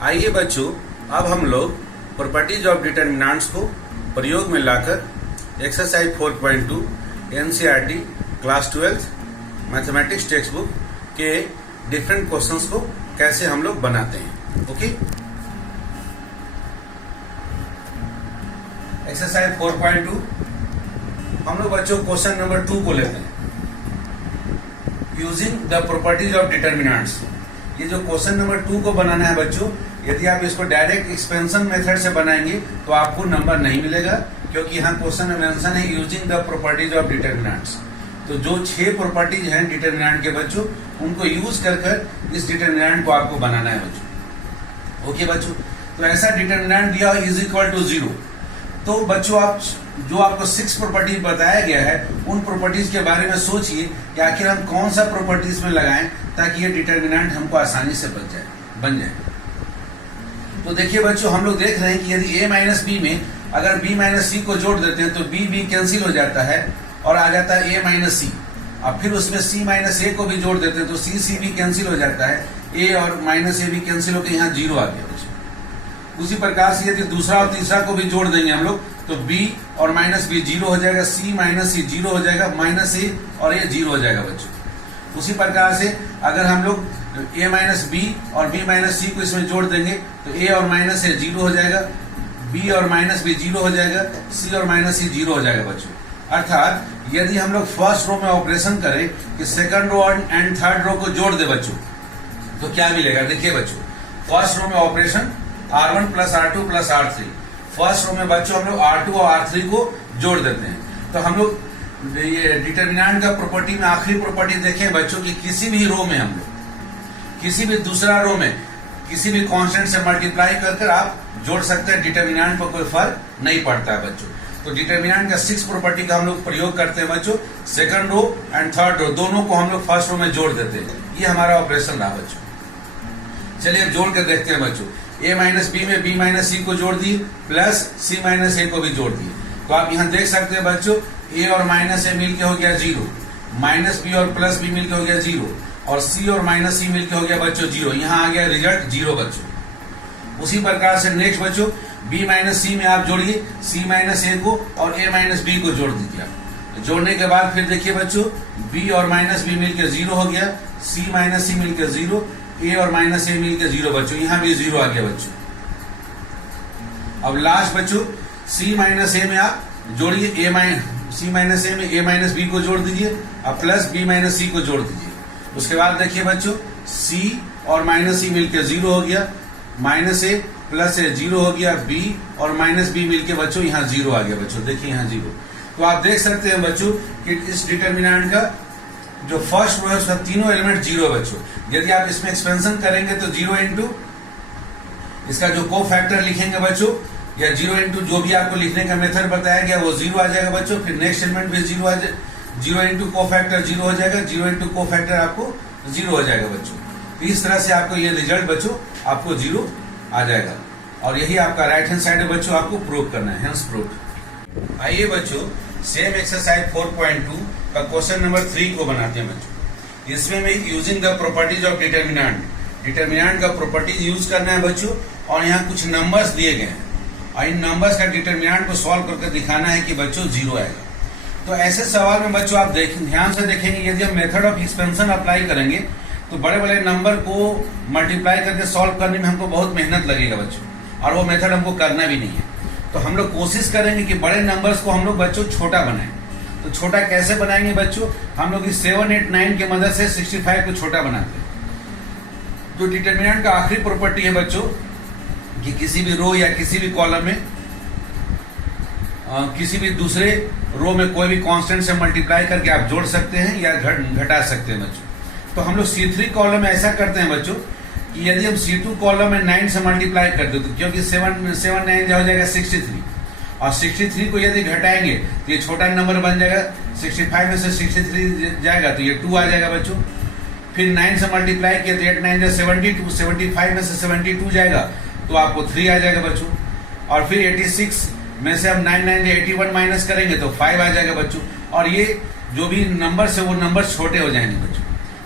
आइए बच्चों, अब हम लोग प्रॉपर्टीज ऑफ डिटर्मिनेंट्स को प्रयोग में लाकर exercise 4.2 NCERT class 12 mathematics text book के डिफरेंट क्वेश्चंस को कैसे हम लोग बनाते हैं। ओके, एक्सरसाइज 4.2 हम लोग बच्चों क्वेश्चन नंबर 2 को लेते हैं, using the properties of determinants. ये जो क्वेश्चन नंबर 2 को बनाना है बच्चों, यदि आप इसको डायरेक्ट एक्सपेंशन मेथड से बनाएंगे तो आपको नंबर नहीं मिलेगा, क्योंकि यहाँ क्वेश्चन में मेंशन है using the properties of determinants. तो जो 6 प्रॉपर्टीज हैं डिटर्मिनेंट के बच्चों, उनको यूज कर इस डिटर्मिनेंट को आपको बनाना है बच्चों। ओके बच्चों, तो ऐसा डिटर्मिनेंट दिया इज इक्वल टू 0। तो बच्चों आप जो आपको 6 प्रॉपर्टीज बताया गया है, उन प्रॉपर्टीज के बारे में सोचिए कि आखिर हम कौन सा प्रॉपर्टीज में लगाएं ताकि ये डिटर्मिनेंट हमको आसानी से बन जाए। तो देखिए बच्चों, हम लोग देख रहे हैं कि यदि a माइनस बी में अगर b माइनस सी को जोड़ देते हैं तो b कैंसिल हो जाता है और आ जाता है a माइनस सी। अब फिर उसमें c माइनस ए को भी जोड़ देते हैं तो c भी कैंसिल हो जाता है, a और माइनस ए भी कैंसिल होकर यहाँ 0 आ गया बच्चों। उसी प्रकार से यदि दूसरा और तीसरा को भी जोड़ देंगे हम लोग तो b और माइनस बी 0 हो जाएगा, c माइनस सी 0 हो जाएगा, माइनस ए और a 0 हो जाएगा बच्चों। उसी प्रकार से अगर हम लोग a माइनस बी और b माइनस सी को इसमें जोड़ देंगे तो a और माइनस ए 0 हो जाएगा, b और माइनस बी 0 हो जाएगा, c और माइनस सी 0 हो जाएगा बच्चों। अर्थात यदि हम लोग फर्स्ट रो में ऑपरेशन करें कि second row and third row को जोड़ दे बच्चों, तो क्या मिलेगा। देखिए बच्चों, फर्स्ट रो में operation R1 plus R2 plus R3। First row में बच्चों हम लोग R2 और R3 को जोड़ देते हैं। तो हम लोग ये डिटर्मिनेंट का प्रॉपर्टी में आखिरी प्रॉपर्टी देखें बच्चों कि किसी भी रो में हम लोग किसी भी दूसरा रो में किसी भी कांस्टेंट से मल्टीप्लाई कर आप जोड़ सकते हैं, डिटर्मिनेंट पर कोई फर्क नहीं पड़ता है बच्चों। तो डिटर्मिनेंट का 6 प्रॉपर्टी का हम लोग प्रयोग करते हैं बच्चों। Second row and third row दोनों को हम लोग फर्स्ट रो में जोड़ देते हैं। ये हमारा ऑपरेशन रहा बच्चों। चलिए अब जोड़ कर देखते हैं बच्चों। a माइनस बी में b माइनस सी को जोड़ दिए प्लस c माइनस ए को भी जोड़ दिए। तो आप यहाँ देख सकते हैं बच्चों, a और माइनस ए मिलके हो गया 0, माइनस बी और प्लस बी मिलके हो गया 0 और c और माइनस सी मिलके हो गया बच्चों 0। यहाँ आ गया रिजल्ट 0 बच्चों। उसी प्रकार से नेक्स्ट बच्चों, b माइनस सी में आप जोड़िए c माइनस ए को और a माइनस बी को जोड़ दीजिए। जोड़ने के बाद फिर देखिए बच्चों, b और माइनस बी मिलकर 0 हो गया, c माइनस सी मिलकर 0, a और माइनस ए मिलकर 0 बच्चों। यहाँ भी 0 आ गया बच्चों। अब लास्ट बच्चों, c माइनस ए में आप जोड़िए c माइनस ए में a माइनस बी को जोड़ दीजिए और प्लस b माइनस सी को जोड़ दीजिए। उसके बाद देखिए बच्चों, c और माइनस सी मिलकर 0 हो गया, माइनस ए प्लस ए 0 हो गया, b और माइनस बी मिलकर बच्चों यहाँ 0 आ गया बच्चों। देखिए यहाँ 0। तो आप देख सकते हैं बच्चों कि इस डिटर्मिनेंट का जो फर्स्ट रो है उसका तीनों एलिमेंट 0 है बच्चों। यदि आप इसमें एक्सपेंशन करेंगे तो 0 इंटू इसका जो को फैक्टर लिखेंगे बच्चों, या 0 इंटू जो भी आपको लिखने का मेथड बताया गया वो 0 आ जाएगा बच्चों। फिर नेक्स्ट एलिमेंट भी 0 आ जाए, 0 इंटू को फैक्टर 0 हो जाएगा, 0 इंटू को फैक्टर आपको 0 हो जाएगा बच्चों। तो इस तरह से आपको ये रिजल्ट बच्चों आपको 0 आ जाएगा और यही आपका राइट हैंड साइड है बच्चों, आपको प्रूव करना है, हेंस प्रूव। आइए बच्चों, सेम एक्सरसाइज 4.2 का क्वेश्चन नंबर 3 को बनाते हैं बच्चों। इसमें में using the properties of determinant का प्रॉपर्टीज यूज करना है बच्चों और यहाँ कुछ नंबर्स दिए गए हैं और इन नंबर्स का डिटर्मिनेंट को सॉल्व करके दिखाना है कि बच्चों 0 आएगा। तो ऐसे सवाल में बच्चों आप ध्यान से देखेंगे, यदि हम मेथड ऑफ एक्सपेंशन अप्लाई करेंगे तो बड़े बड़े नंबर को मल्टीप्लाई करके सॉल्व करने में हमको बहुत मेहनत लगेगा बच्चों, और वो मेथड हमको करना भी नहीं है। तो हम लोग कोशिश करेंगे कि बड़े नंबर्स को हम लोग बच्चों छोटा बनाएं। तो छोटा कैसे बनाएंगे बच्चों, हम लोग इस 7, 8, 9 की मदद से 65 को छोटा बनाते हैं। तो डिटर्मिनेंट का आखिरी प्रॉपर्टी है बच्चों कि किसी भी रो या किसी भी कॉलम में किसी भी दूसरे रो में कोई भी कांस्टेंट से मल्टीप्लाई करके आप जोड़ सकते हैं या घटा सकते हैं बच्चों। तो हम लोग C3 कॉलम में ऐसा करते हैं बच्चों कि यदि हम C2 कॉलम में 9 से मल्टीप्लाई कर देते, क्योंकि 7 9 हो जाएगा 63 और 63 को यदि घटाएंगे तो ये छोटा नंबर बन जाएगा। 65 में से 63 जाएगा तो ये 2 आ जाएगा बच्चों। फिर 9 से मल्टीप्लाई किया तो 8 9 72, 75 में से 72 जाएगा तो आपको 3 आ जाएगा बच्चों। और फिर 86 में से हम 9 9 81 माइनस करेंगे तो 5 आ जाएगा बच्चों। और ये जो भी नंबर है वो नंबर छोटे हो जाएंगे बच्चों।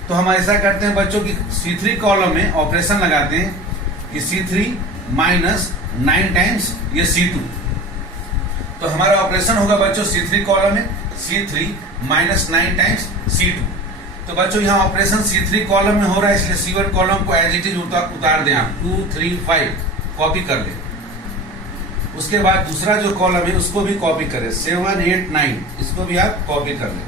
तो हम ऐसा करते हैं बच्चों की C3 कॉलम में ऑपरेशन लगाते हैं कि C3 माइनस 9 टाइम्स ये C2। तो हमारा ऑपरेशन होगा बच्चों C3 कॉलम में C3 माइनस 9 टाइम्स C2। तो बच्चों यहाँ ऑपरेशन C3 कॉलम में हो रहा है, इसलिए C1 कॉलम को एज इट इज उतार दें आप, 2 3 5 कॉपी कर लें। उसके बाद दूसरा जो कॉलम है उसको भी कॉपी करें, 7 8 9 इसको भी आप कॉपी कर लें।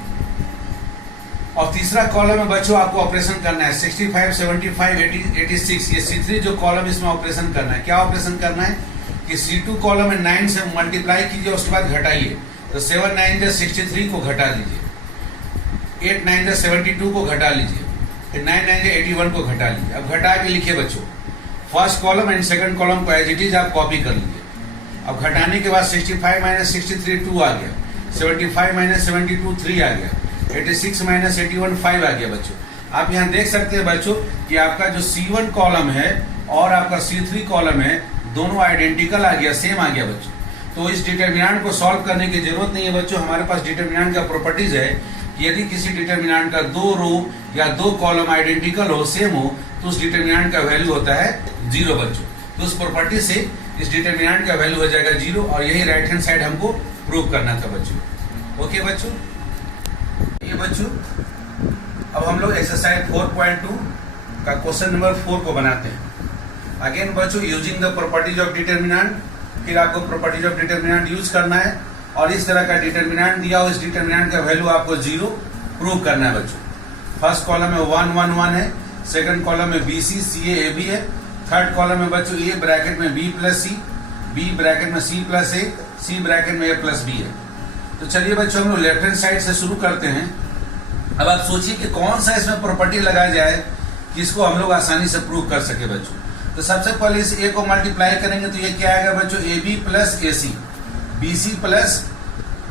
और तीसरा कॉलम में बच्चों आपको ऑपरेशन करना है 65 75 80 86, ये C3 जो कॉलम इसमें ऑपरेशन करना है। क्या ऑपरेशन करना है कि C2 कॉलम में 9 से मल्टीप्लाई कीजिए, उसके बाद घटाइए। तो 7 9 से 63 को घटा लीजिए, 8 9 से 72 को घटा लीजिए, फिर 9 9 से 81 को घटा लीजिए। अब घटा के लिखिए बच्चों, first column and second column को एज इट इज आप कॉपी कर लीजिए। अब घटाने के बाद 65 माइनस 63 2 आ गया, 75 माइनस 72 3 आ गया, 86 माइनस 81 5 आ गया बच्चों। आप यहाँ देख सकते हैं बच्चों कि आपका जो C1 कॉलम है और आपका C3 कॉलम है दोनों आइडेंटिकल आ गया, सेम आ गया बच्चों। तो इस डिटर्मिनेंट को सॉल्व करने की जरूरत नहीं है बच्चों। हमारे पास डिटर्मिनेंट का प्रॉपर्टीज है कि यदि किसी डिटर्मिनेंट का 2 रो या 2 कॉलम आइडेंटिकल हो, सेम हो, तो उस डिटर्मिनेंट का वैल्यू होता है 0 बच्चों। तो उस प्रॉपर्टी से इस डिटर्मिनेंट का वैल्यू हो जाएगा 0, और यही राइट हैंड साइड हमको प्रूव करना था बच्चों। ओके बच्चों, ये बच्चों अब हम लोग एक्सरसाइज 4.2 का क्वेश्चन नंबर 4 को बनाते हैं। अगेन बच्चों using the properties of determinant, फिर आपको प्रॉपर्टीज ऑफ डिटर्मिनेंट यूज करना है और इस तरह का डिटर्मिनेंट दिया हो, इस डिटर्मिनेंट का वैल्यू आपको 0 प्रूव करना है बच्चों। फर्स्ट कॉलम में 1 1 1 है, सेकंड कॉलम में BC CA AB है, थर्ड कॉलम में बच्चों A ब्रैकेट में B plus C, B bracket में C plus A, C bracket में A प्लस B है। तो चलिए बच्चों हम लोग लेफ्ट हैंड साइड से शुरू करते हैं। अब आप सोचिए कि कौन सा इसमें प्रॉपर्टी लगाया जाए कि इसको हम लोग आसानी से प्रूव कर सके बच्चों। तो सबसे पहले इस A को मल्टीप्लाई करेंगे तो ये क्या आएगा बच्चों, AB plus AC, BC plus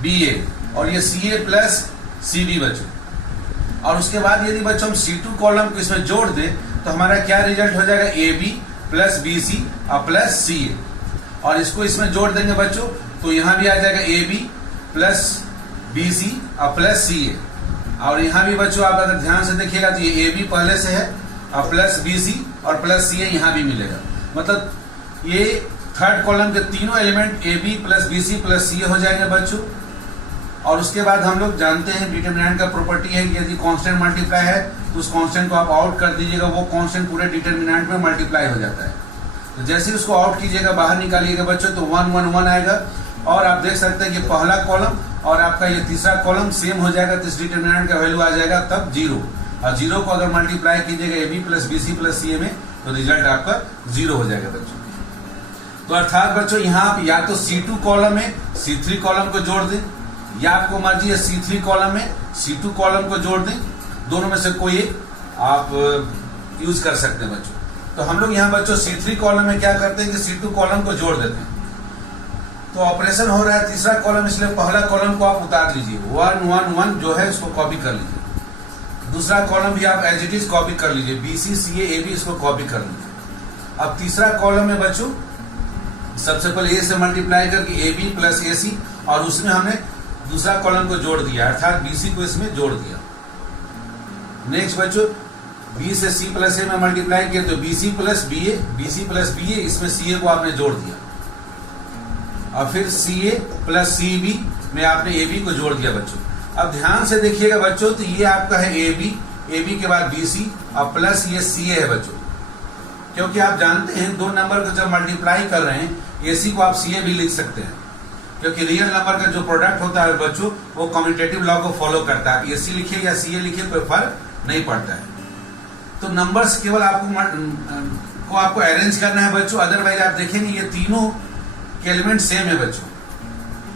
BA और ये CA प्लस CB बच्चों। और उसके बाद यदि बच्चों हम C2 कॉलम को इसमें जोड़ दें तो हमारा क्या रिजल्ट हो जाएगा, AB प्लस BC और प्लस CA। और इसको इसमें जोड़ देंगे बच्चों तो यहाँ भी आ जाएगा AB प्लस BC और प्लस CA। और यहाँ भी बच्चों आप अगर ध्यान से देखिएगा तो ये AB पहले से है और प्लस BC और प्लस CA यहाँ भी मिलेगा। मतलब ये थर्ड कॉलम के तीनों element AB plus BC plus CA हो जाएंगे बच्चों। और उसके बाद हम लोग जानते हैं डिटर्मिनेंट का प्रॉपर्टी है कि यदि कांस्टेंट मल्टीप्लाई है तो उस कांस्टेंट को आप आउट कर दीजिएगा, वो कांस्टेंट पूरे डिटर्मिनेंट में मल्टीप्लाई हो जाता है। तो जैसे ही उसको आउट कीजिएगा, बाहर निकालिएगा बच्चों, तो 1 1 1 आएगा। और आप देख सकते हैं कि पहला कॉलम और आपका ये तीसरा कॉलम सेम हो जाएगा, तो इस डिटर्मिनेंट का वैल्यू आ जाएगा तब 0। और 0 को अगर मल्टीप्लाई कीजिएगा AB plus BC plus CA में तो रिजल्ट आपका 0 हो जाएगा बच्चों। तो अर्थात बच्चों यहाँ आप या तो C2 कॉलम में C3 कॉलम को जोड़ दें, या आपको मर्जी है C3 कॉलम में C2 कॉलम को जोड़ दें, दोनों में से कोई एक आप यूज कर सकते हैं बच्चों। तो हम लोग यहाँ बच्चों C3 कॉलम में क्या करते हैं कि C2 कॉलम को जोड़ देते हैं। तो ऑपरेशन हो रहा है तीसरा कॉलम, इसलिए पहला कॉलम को आप उतार लीजिए, 1 1 1 जो है उसको कॉपी कर लीजिए। दूसरा कॉलम भी आप एज इट इज कॉपी कर लीजिए, BC CA AB इसको कॉपी कर लीजिए। अब तीसरा कॉलम में बच्चों सबसे पहले A से मल्टीप्लाई करके AB प्लस AC और उसमें हमने दूसरा कॉलम को जोड़ दिया, अर्थात BC को इसमें जोड़ दिया। नेक्स्ट बच्चों B से C प्लस A में मल्टीप्लाई किया तो BC plus BA, BC plus BA इसमें CA को आपने जोड़ दिया। और फिर CA प्लस CB में आपने AB को जोड़ दिया बच्चों। अब ध्यान से देखिएगा बच्चों, तो ये आपका है AB, AB के बाद BC और प्लस ये CA है बच्चों। क्योंकि आप जानते हैं दो नंबर को जब मल्टीप्लाई कर रहे हैं AC को आप CA भी लिख सकते हैं, क्योंकि रियल नंबर का जो प्रोडक्ट होता है बच्चों वो कम्यूटेटिव लॉ को फॉलो करता है। AC लिखिए या CA लिखिए कोई फर्क नहीं पड़ता है। तो नंबर्स केवल आपको अरेंज करना है बच्चों, अदरवाइज आप देखेंगे ये तीनों के एलिमेंट सेम है बच्चों।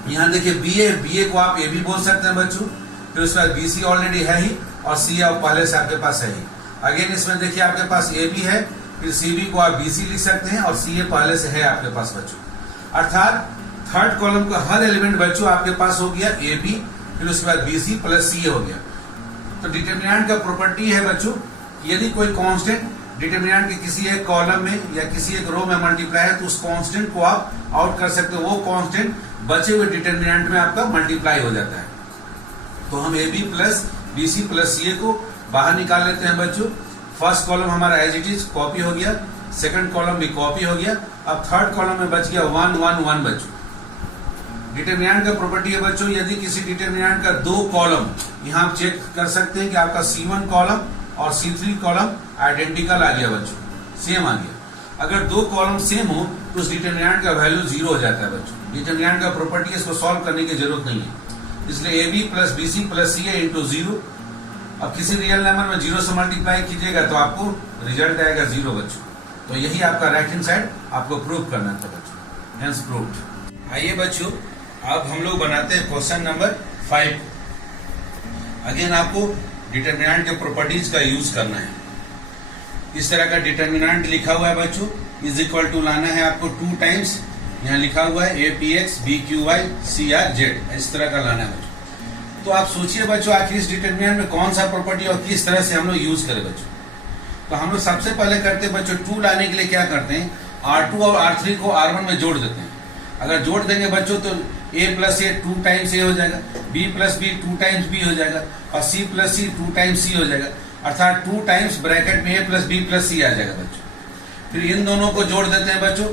यहाँ देखिए BA को आप AB बोल सकते हैं बच्चों, फिर उसके बाद BC ऑलरेडी है ही और CA पहले से आपके पास है ही। अगेन इसमें देखिए आपके पास AB है, फिर CB को आप BC लिख सकते हैं और CA पहले से है आपके पास बच्चों। अर्थात थर्ड कॉलम का हर एलिमेंट बच्चों आपके पास हो गया AB, फिर उसके बाद BC प्लस CA हो गया। तो डिटर्मिनेंट का प्रॉपर्टी है बच्चों, यदि कोई कांस्टेंट डिटर्मिनेंट के किसी एक कॉलम में या किसी एक रो में मल्टीप्लाई है तो उस कांस्टेंट को आप आउट कर सकते हो, वो कांस्टेंट बचे हुए डिटर्मिनेंट में आपका मल्टीप्लाई हो जाता है। तो हम AB plus BC plus CA को बाहर निकाल लेते हैं बच्चों। फर्स्ट कॉलम हमारा एज इट इज कॉपी हो गया, सेकंड कॉलम भी कॉपी हो गया। अब थर्ड कॉलम में बच गया 1 1 1 बच्चों। डिटरमिनेंट का प्रॉपर्टी है बच्चों, यदि किसी डिटरमिनेंट का दो कॉलम, यहाँ आप चेक कर सकते हैं कि आपका C1 कॉलम और C3 कॉलम आइडेंटिकल आ गया बच्चों, सेम आ गया। अगर दो कॉलम सेम हो तो उस डिटरमिनेंट का वैल्यू 0 हो जाता है बच्चों। डिटरमिनेंट का प्रॉपर्टी है, इसको सॉल्व करने की जरूरत नहीं है, इसलिए AB plus BC plus CA into 0। अब किसी रियल नंबर में 0 से मल्टीप्लाई कीजिएगा तो आपको रिजल्ट आएगा 0 बच्चों। तो यही आपका राइट हैंड साइड आपको प्रूव करना था बच्चों, हेंस प्रूव्ड। आइए बच्चों अब हम लोग बनाते हैं क्वेश्चन नंबर 5। अगेन आपको डिटरमिनेंट के प्रॉपर्टीज का यूज करना है। इस तरह का डिटरमिनेंट लिखा हुआ है बच्चों, इज इक्वल टू लाना है आपको 2 टाइम्स, यहाँ लिखा हुआ है APX BQY CRZ, इस तरह का लाना है बच्चों। तो आप सोचिए बच्चों आखिर इस डिटरमिनेंट में कौन सा प्रॉपर्टी और किस तरह से हम लोग यूज करें बच्चों। तो हम लोग सबसे पहले करते हैं बच्चों, 2 लाने के लिए क्या करते हैं, R2 और R3 को R1 में जोड़ देते हैं। अगर जोड़ देंगे बच्चों तो A plus A 2 times A हो जाएगा, B plus B 2 times B हो जाएगा और C plus C 2 times C हो जाएगा, अर्थात 2 टाइम्स ब्रैकेट में A plus B plus C आ जाएगा बच्चों। फिर इन दोनों को जोड़ देते हैं बच्चों,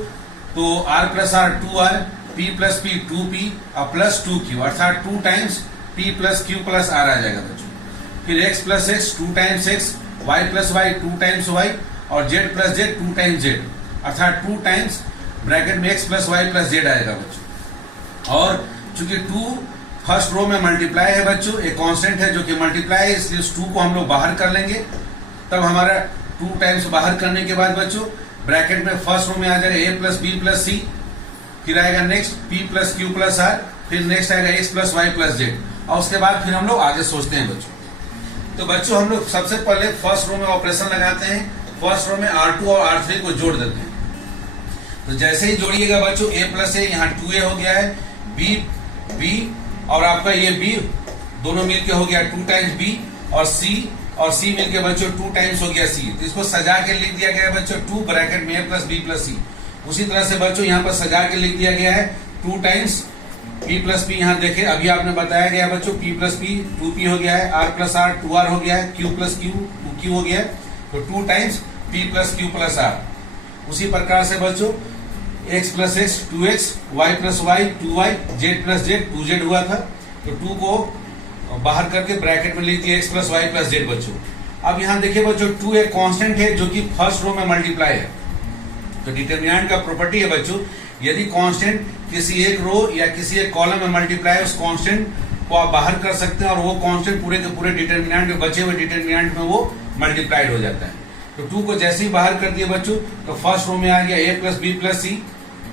तो R plus R 2R, P plus P 2P और प्लस 2Q, अर्थात 2 times P plus Q plus R आ जाएगा बच्चों। फिर X plus X 2 times X, Y plus Y 2 times Y और Z plus Z 2 times Z, अर्थात 2 times bracket में X plus Y plus Z आएगा बच्चों। और चूंकि 2 फर्स्ट रो में मल्टीप्लाई है बच्चों, एक कांस्टेंट है जो कि मल्टीप्लाई है, इसलिए उस 2 को हम लोग बाहर कर लेंगे। तब हमारा 2 टाइम्स बाहर करने के बाद बच्चों ब्रैकेट में फर्स्ट रो में आ जाएगा A plus B plus C, फिर आएगा next P plus Q plus R, फिर नेक्स्ट आएगा X plus Y plus Z, और उसके बाद फिर हम लोग आगे सोचते हैं बच्चों। तो बच्चों हम लोग सबसे पहले फर्स्ट रो में ऑपरेशन लगाते हैं, फर्स्ट रो में R2 और R3 को जोड़ देते हैं। तो जैसे ही जोड़िएगा बच्चों A प्लस A यहाँ 2A हो गया है, B और आपका ये B दोनों मिलके हो गया 2 टाइम्स B और C मिलके बच्चों 2 टाइम्स हो गया C। तो इसको सजा के लिख दिया गया है बच्चों 2 ब्रैकेट में A plus B plus C। उसी तरह से बच्चों यहाँ पर सजा के लिख दिया गया है 2 टाइम्स P प्लस P, यहाँ देखे अभी आपने बताया गया बच्चों P प्लस P 2P हो गया है, R प्लस R 2R हो गया है, Q प्लस Q 2Q हो गया है, तो 2 times P plus Q plus R। उसी प्रकार से बच्चों X plus X 2X, Y plus Y 2Y, Z plus Z 2Z हुआ था, तो 2 को बाहर करके ब्रैकेट में लिख दिया X plus Y plus Z बच्चों। अब यहाँ देखिए बच्चों 2 एक कांस्टेंट है जो कि फर्स्ट रो में मल्टीप्लाई है। तो डिटरमिनेंट का प्रॉपर्टी है बच्चों, यदि कांस्टेंट किसी एक रो या किसी एक कॉलम में मल्टीप्लाई, उस कांस्टेंट को आप बाहर कर सकते हैं और वो कांस्टेंट पूरे के पूरे डिटरमिनेंट में, बचे हुए डिटरमिनेंट में वो मल्टीप्लाइड हो जाता है। तो 2 को जैसे ही बाहर कर दिया बच्चों तो फर्स्ट रो में आ गया A plus B plus C,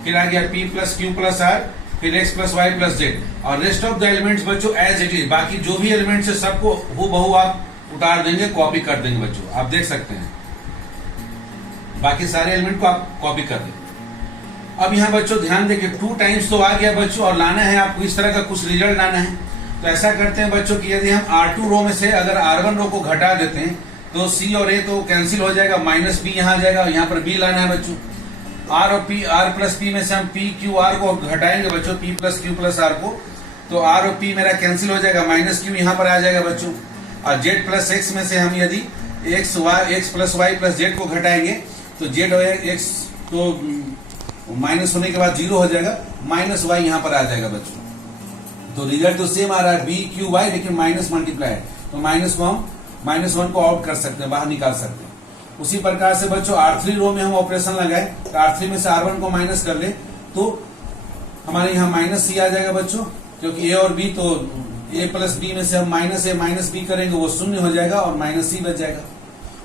फिर आ गया P plus Q plus R, फिर X plus Y plus Z, और रेस्ट ऑफ द एलिमेंट्स बच्चों एज इट इज, बाकी जो भी एलिमेंट्स है सबको हूबहू आप उतार देंगे, कॉपी कर देंगे बच्चों। आप देख सकते हैं बाकी सारे एलिमेंट को आप कॉपी कर देंगे। अब यहाँ बच्चों ध्यान देखिए 2 टाइम्स तो आ गया बच्चों, और लाना है आपको इस तरह का कुछ रिजल्ट लाना है। तो ऐसा करते हैं बच्चों कि यदि हम R2 रो में से अगर R1 रो को घटा देते हैं तो C और A तो कैंसिल हो जाएगा, माइनस B यहाँ आ जाएगा, और यहाँ पर B लाना है बच्चों। R और P, R प्लस P में से हम P Q R को घटाएंगे बच्चों, P plus Q plus R को, तो R और P मेरा कैंसिल हो जाएगा, माइनस Q यहाँ पर आ जाएगा बच्चों। और Z प्लस X में से हम यदि X plus Y plus Z को घटाएंगे तो Z और X तो माइनस होने के बाद 0 हो जाएगा, माइनस Y यहाँ पर आ जाएगा बच्चों। तो रिजल्ट तो सेम आ रहा है B Q Y, लेकिन माइनस मल्टीप्लाई है, तो माइनस को हम -1 को आउट कर सकते हैं, बाहर निकाल सकते हैं। उसी प्रकार से बच्चों R3 रो में हम ऑपरेशन लगाए, तो R3 में से R1 को माइनस कर ले तो हमारे यहाँ माइनस C आ जाएगा बच्चों, क्योंकि A और B तो A प्लस B में से हम माइनस A माइनस B करेंगे, वो 0 हो जाएगा और माइनस C बच जाएगा।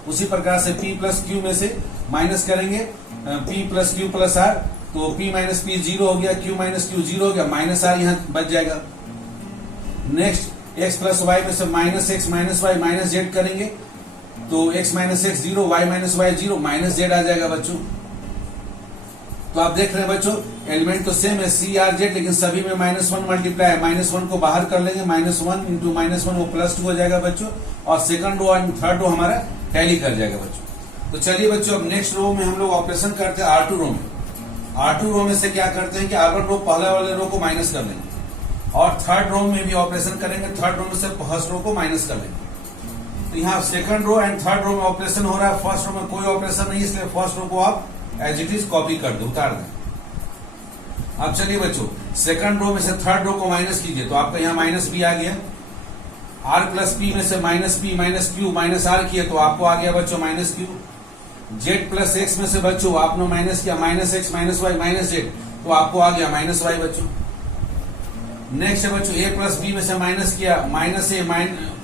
उसी प्रकार से P प्लस Q में से माइनस करेंगे P plus Q plus R, तो P माइनस P 0 हो गया, Q माइनस Q 0 हो गया, माइनस R यहाँ बच जाएगा। नेक्स्ट X प्लस Y में से minus X minus Y minus Z करेंगे, तो X minus X 0, Y minus Y 0, minus Z आ जाएगा बच्चों। तो आप देख रहे हैं बच्चों एलिमेंट तो सेम है C R Z, लेकिन सभी में -1 मल्टीप्लाई है, -1 को बाहर कर लेंगे, -1 इंटू -1 वो +2 हो जाएगा बच्चों, और सेकंड रो और थर्ड रो हमारा टैली कर जाएगा बच्चों। तो चलिए बच्चों अब नेक्स्ट रो में हम लोग ऑपरेशन करते हैं R2 रो में। R2 रो में से क्या करते हैं कि R1 रो पहले वाले रो को माइनस कर लेंगे, और थर्ड रो में भी ऑपरेशन करेंगे, थर्ड रो में से फर्स्ट रो को माइनस कर लेंगे। तो यहाँ second row and third row में ऑपरेशन हो रहा है, फर्स्ट रो में कोई ऑपरेशन नहीं, इसलिए फर्स्ट रो को आप एज इट इज कॉपी कर दो, उतार दें। अब चलिए बच्चों, सेकंड रो में से थर्ड रो को माइनस कीजिए, तो आपका यहाँ माइनस बी आ गया। आर प्लस पी में से minus P minus Q minus R किए तो आपको आ गया बच्चों minus Q. Z plus X में से बच्चों आपने माइनस किया minus X minus Y minus Z, तो आपको आ गया माइनस वाई बच्चों। नेक्स्ट है बच्चों, ए प्लस बी में से माइनस किया माइनस ए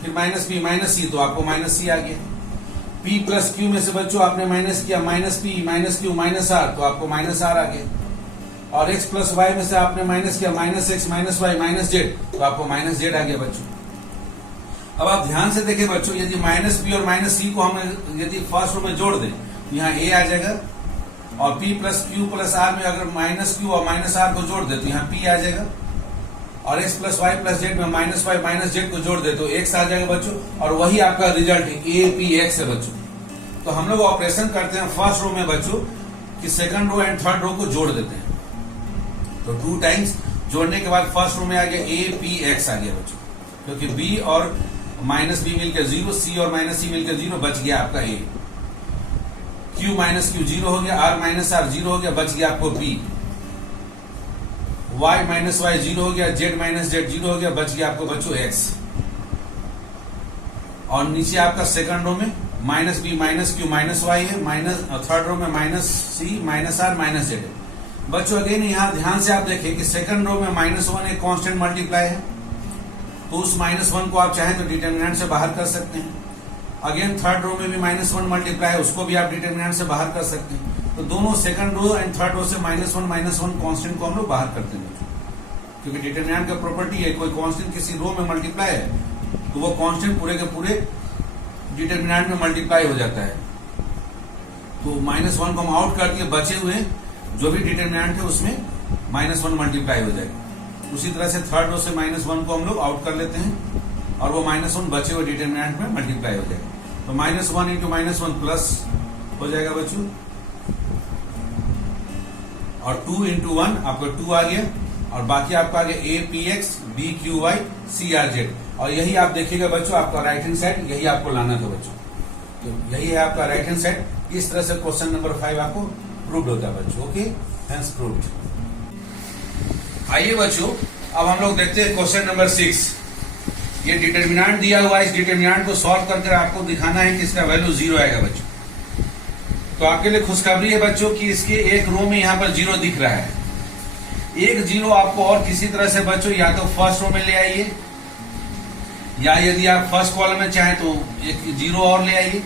फिर माइनस बी माइनस सी, तो आपको माइनस सी आ गया। पी प्लस क्यू में से बच्चों आपने माइनस किया minus P minus Q minus R, तो आपको माइनस आर आ गया। और एक्स प्लस वाई में से आपने माइनस किया minus X minus Y minus Z, तो आपको माइनस जेड आ गया बच्चों। अब आप ध्यान से देखें बच्चों, यदि माइनस बी और माइनस सी को हम यदि फर्स्ट रो में जोड़ दें तो यहाँ ए आ जाएगा, और P plus Q plus R में अगर माइनस क्यू और माइनस आर को जोड़ दे तो यहाँ पी आ जाएगा, और X plus Y plus Z में माइनस वाई माइनस जेड को जोड़ दे तो एक्स आ जाएगा बच्चों, और वही आपका रिजल्ट है ए पी एक्स है बच्चों। तो हम लोग ऑपरेशन करते हैं फर्स्ट रो में बच्चों कि second row and third row को जोड़ देते हैं, तो 2 टाइम्स जोड़ने के बाद फर्स्ट रो में आ गया ए पी एक्स आ गया बच्चों, क्योंकि बी और माइनस बी मिलकर 0, सी और माइनस सी मिलकर 0, बच गया आपका ए। क्यू माइनस क्यू 0 हो गया, आर माइनस आर 0 हो गया, बच गया आपको बी। वाई माइनस वाई 0 हो गया, जेड माइनस जेड 0 हो गया, बच गया आपको बच्चों एक्स। और नीचे आपका सेकंड रो में minus B minus Q minus Y है, माइनस थर्ड रो में minus C minus R minus Z है बच्चों। अगेन यहाँ ध्यान से आप देखें कि सेकंड रो में -1 एक कांस्टेंट मल्टीप्लाई है, तो उस -1 को आप चाहें तो डिटर्मिनेंट से बाहर कर सकते हैं। अगेन थर्ड रो में भी -1 मल्टीप्लाई है, उसको भी आप डिटर्मिनेंट से बाहर कर सकते हैं। तो दोनों second row and third row से -1 कांस्टेंट को हम लोग बाहर करते हैं, क्योंकि डिटर्मिनेंट का प्रॉपर्टी है कोई कांस्टेंट किसी रो में मल्टीप्लाई है तो वो कांस्टेंट पूरे के पूरे डिटर्मिनेंट में मल्टीप्लाई हो जाता है। तो -1 को हम आउट कर दिए, बचे हुए जो भी डिटर्मिनेंट है उसमें -1 मल्टीप्लाई हो जाएगा। उसी तरह से थर्ड रो से -1 को हम लोग आउट कर लेते हैं, और वो -1 बचे हुए डिटर्मिनेंट में मल्टीप्लाई हो जाएगा। तो -1 इंटू -1 प्लस हो जाएगा बच्चों, और 2 इंटू 1 आपका 2 आ गया, और बाकी आपका आ गया A P X B Q Y C R Z. और यही आप देखिएगा बच्चों, आपका राइट हैंड साइड यही आपको लाना था बच्चों, तो यही है आपका राइट हैंड साइड। इस तरह से क्वेश्चन नंबर 5 आपको प्रूव्ड होता है बच्चों। Okay, hence proved. आइए बच्चों, अब हम लोग देखते हैं क्वेश्चन नंबर 6। ये डिटर्मिनेंट दिया हुआ है, इस डिटर्मिनेंट को सॉल्व करके आपको दिखाना है कि इसका वैल्यू 0 आएगा बच्चों। तो आपके लिए खुशखबरी है बच्चों कि इसके एक रो में यहाँ पर 0 दिख रहा है। एक 0 आपको और किसी तरह से बच्चों या तो फर्स्ट रो में ले आइए, या यदि आप फर्स्ट कॉलम में चाहें तो एक 0 और ले आइए,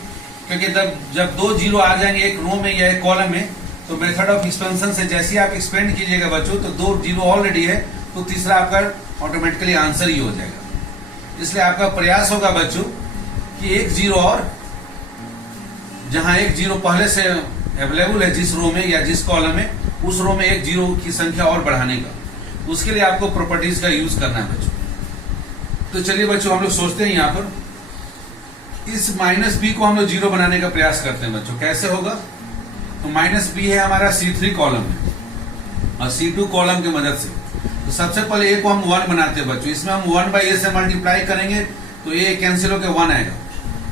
क्योंकि जब 2 0 आ जाएंगे एक रो में या एक कॉलम में, तो मेथड ऑफ एक्सपेंशन से जैसे आप एक्सपेंड कीजिएगा बच्चों, तो 2 0 ऑलरेडी है, तो तीसरा आपका ऑटोमेटिकली आंसर ही हो जाएगा। इसलिए आपका प्रयास होगा बच्चों कि एक 0 और, जहां एक 0 पहले से अवेलेबल है जिस रो में या जिस कॉलम में, उस रो में एक 0 की संख्या और बढ़ाने का, उसके लिए आपको प्रॉपर्टीज का यूज करना है बच्चों। तो चलिए बच्चों, हम लोग सोचते हैं यहाँ पर इस -b को हम लोग 0 बनाने का प्रयास करते हैं बच्चों। कैसे होगा? तो -b है हमारा C3 कॉलम में, और C2 कॉलम की मदद से। तो सबसे पहले a को हम 1 बनाते हैं बच्चों। इसमें हम 1/a से मल्टीप्लाई करेंगे तो a कैंसिल होकर 1 आएगा,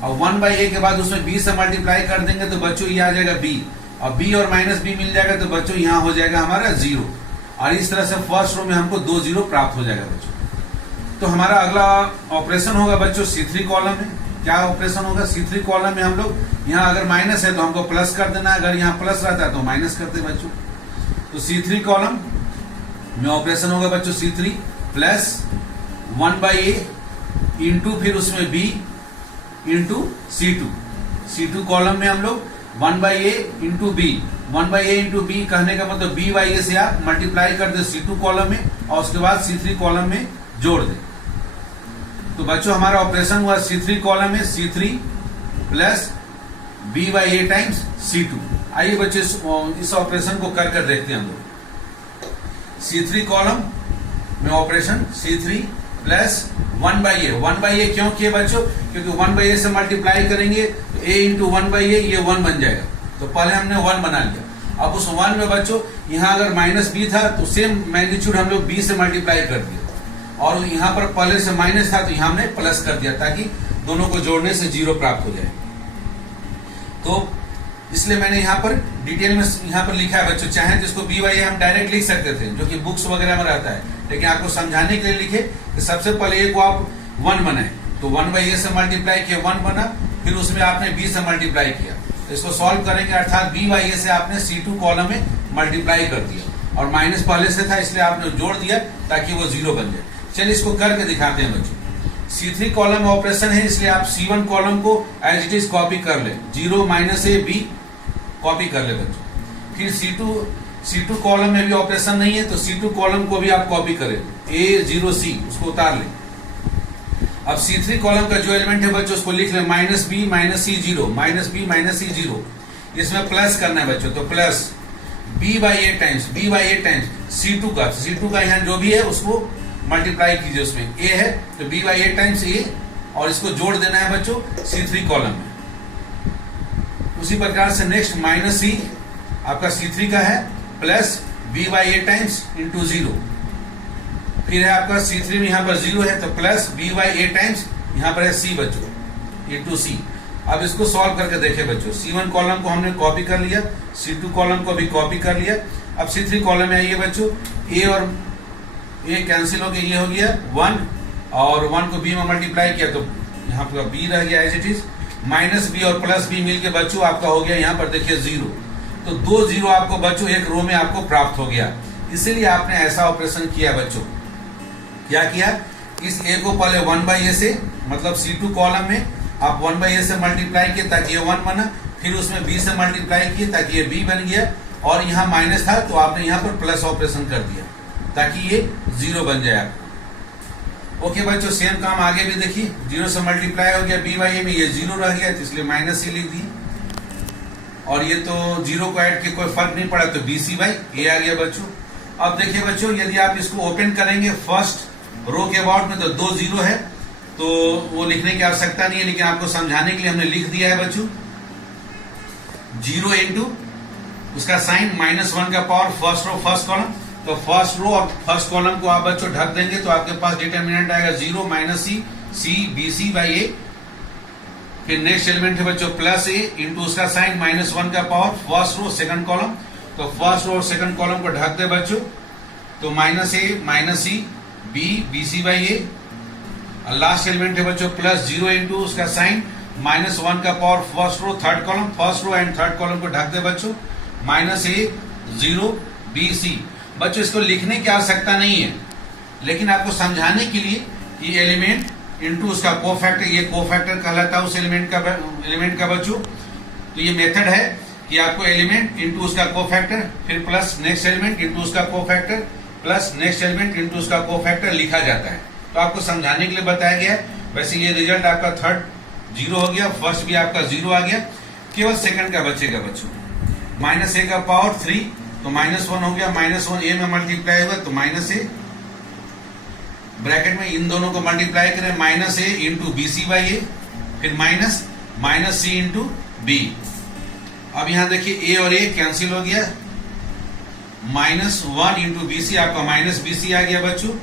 और 1/a के बाद उसमें b से मल्टीप्लाई कर देंगे तो बच्चों ये आ जाएगा b, और b और -b मिल जाएगा तो बच्चों यहाँ हो जाएगा हमारा 0। और इस तरह से फर्स्ट रो में हमको 2 0 प्राप्त हो जाएगा बच्चों। तो हमारा अगला ऑपरेशन होगा बच्चों C3 कॉलम में। क्या ऑपरेशन होगा? C3 कॉलम में हम लोग यहाँ अगर माइनस है तो हमको प्लस कर देना है, अगर यहाँ प्लस रहता है तो माइनस करते हैं बच्चों। तो C3 कॉलम में ऑपरेशन होगा बच्चों C3 प्लस 1/a इंटू फिर उसमें b इंटू C2 कॉलम में हम लोग 1/a into b, 1/a into b कहने का मतलब b/a से आप मल्टीप्लाई कर दे C2 कॉलम में, और उसके बाद C3 कॉलम में जोड़ दे। तो बच्चों हमारा ऑपरेशन हुआ C3 कॉलम में C3 plus b/a times C2। आइए बच्चों इस ऑपरेशन को कर कर देखते हैं हम लोग। C3 कॉलम में ऑपरेशन C3 प्लस 1/a क्यों किए बच्चों? क्योंकि 1/a से मल्टीप्लाई करेंगे तो a इंटू 1/a ये 1 बन जाएगा। तो पहले हमने 1 बना लिया। अब उस 1 में बच्चों यहाँ अगर -b था तो सेम मैग्नीट्यूड हम लोग b से मल्टीप्लाई कर दिया, और यहाँ पर पहले से माइनस था तो यहाँ हमने प्लस कर दिया, ताकि दोनों को जोड़ने से 0 प्राप्त हो जाए। तो इसलिए मैंने यहाँ पर डिटेल में यहाँ पर लिखा है बच्चों, चाहे जिसको बी वाई हम डायरेक्ट लिख सकते थे जो कि बुक्स वगैरह में रहता है, लेकिन आपको समझाने के लिए लिखे कि सबसे पहले ए को आप 1 बनाए, तो 1 बाई ए से मल्टीप्लाई किया 1 बना, फिर उसमें आपने बी से मल्टीप्लाई किया, इसको सॉल्व करेंगे अर्थात बी बाई ए से आपने C2 कॉलम में मल्टीप्लाई कर दिया और माइनस पहले से था इसलिए आपने जोड़ दिया ताकि वो 0 बन जाए। चलिए इसको करके दिखाते हैं बच्चों। C3 कॉलम ऑपरेशन है इसलिए आप C1 कॉलम को एज इट इज कॉपी कर ले, 0 माइनस ए बी कॉपी कर ले बच्चों। फिर C2 कॉलम में भी ऑपरेशन नहीं है तो C2 कॉलम को भी आप कॉपी करें, A0C उसको उतार ले। अब C3 कॉलम का जो एलिमेंट है बच्चों उसको लिख ले माइनस बी माइनस सी 0, माइनस बी माइनस सी 0, इसमें प्लस करना है बच्चों, तो plus b by A times C2 का यहाँ जो भी है उसको मल्टीप्लाई कीजिए, उसमें a है तो b by A times a और इसको जोड़ देना है बच्चों C3 कॉलम में। उसी प्रकार से नेक्स्ट माइनस सी आपका C3 का है plus b by A times into 0, फिर है आपका C3 में यहाँ पर 0 है तो plus b by A times यहाँ पर है c बच्चों इंटू c। अब इसको सॉल्व करके देखें बच्चों, C1 कॉलम को हमने कॉपी कर लिया, C2 कॉलम को भी कॉपी कर लिया। अब C3 कॉलम में आइए बच्चों, a और a कैंसिल हो गया, ये हो गया 1 और 1 को b में मल्टीप्लाई किया तो यहाँ पर b रह गया as it is, minus b और प्लस b मिलके बच्चों आपका हो गया यहाँ पर देखिए 0, तो 2 0 आपको बच्चों एक रो में आपको प्राप्त हो गया। इसीलिए आपने ऐसा ऑपरेशन किया बच्चों, क्या किया, इस a को पहले 1 बाई ए से मतलब C2 कॉलम में आप 1 बाई ए से मल्टीप्लाई किए ताकि ये 1 बना, फिर उसमें b से मल्टीप्लाई किए ताकि ये b बन गया और यहाँ माइनस था तो आपने यहाँ पर प्लस ऑपरेशन कर दिया ताकि ये 0 बन जाए आपको। ओके बच्चों, सेम काम आगे भी देखिए, 0 से मल्टीप्लाई हो गया b बाई ए में, ये 0 रह गया तो इसलिए माइनस सी लिख दी और ये तो 0 को ऐड के कोई फर्क नहीं पड़ा तो bc बाई ए आ गया बच्चों। अब देखिए बच्चों, यदि आप इसको ओपन करेंगे फर्स्ट रो के अबाउट में तो 2 0 है तो वो लिखने की आवश्यकता नहीं है, लेकिन आपको समझाने के लिए हमने लिख दिया है बच्चों 0 इंटू उसका साइन -1 का power first row first column, तो फर्स्ट रो और फर्स्ट कॉलम को आप बच्चों ढक देंगे तो आपके पास डिटर्मिनेंट आएगा 0 माइनस सी bc बाई ए, फिर नेक्स्ट एलिमेंट है बच्चों प्लस ए इंटू उसका साइन -1 का power first row second column, तो फर्स्ट रो और सेकंड कॉलम को ढक दे बच्चों तो minus A minus C bc by A, last element है बच्चों प्लस 0 इंटू उसका साइन -1 का power first row third column, first row and third column को ढक दे बच्चों माइनस ए 0 bc। बच्चों इसको लिखने की आवश्यकता नहीं है, लेकिन आपको समझाने के लिए ये एलिमेंट इंटू उसका कोफैक्टर, ये कोफैक्टर कहलाता है उस एलिमेंट का बच्चों। तो ये मेथड है कि आपको एलिमेंट इंटू उसका कोफैक्टर फिर प्लस नेक्स्ट एलिमेंट इंटू उसका cofactor plus next element into उसका कोफैक्टर लिखा जाता है, तो आपको समझाने के लिए बताया गया है। वैसे ये रिजल्ट आपका थर्ड 0 हो गया, फर्स्ट भी आपका 0 आ गया, केवल सेकंड का बचेगा बच्चों। माइनस ए का पावर 3 तो -1 हो गया, -1 ए में मल्टीप्लाई होगा तो माइनस ए, ब्रैकेट में इन दोनों को मल्टीप्लाई करें minus a into bc by ए, फिर माइनस सी इंटू बी। अब यहां देखिए a और a कैंसिल हो गया, -1 इंटू bc आपका माइनस bc आ गया बच्चों,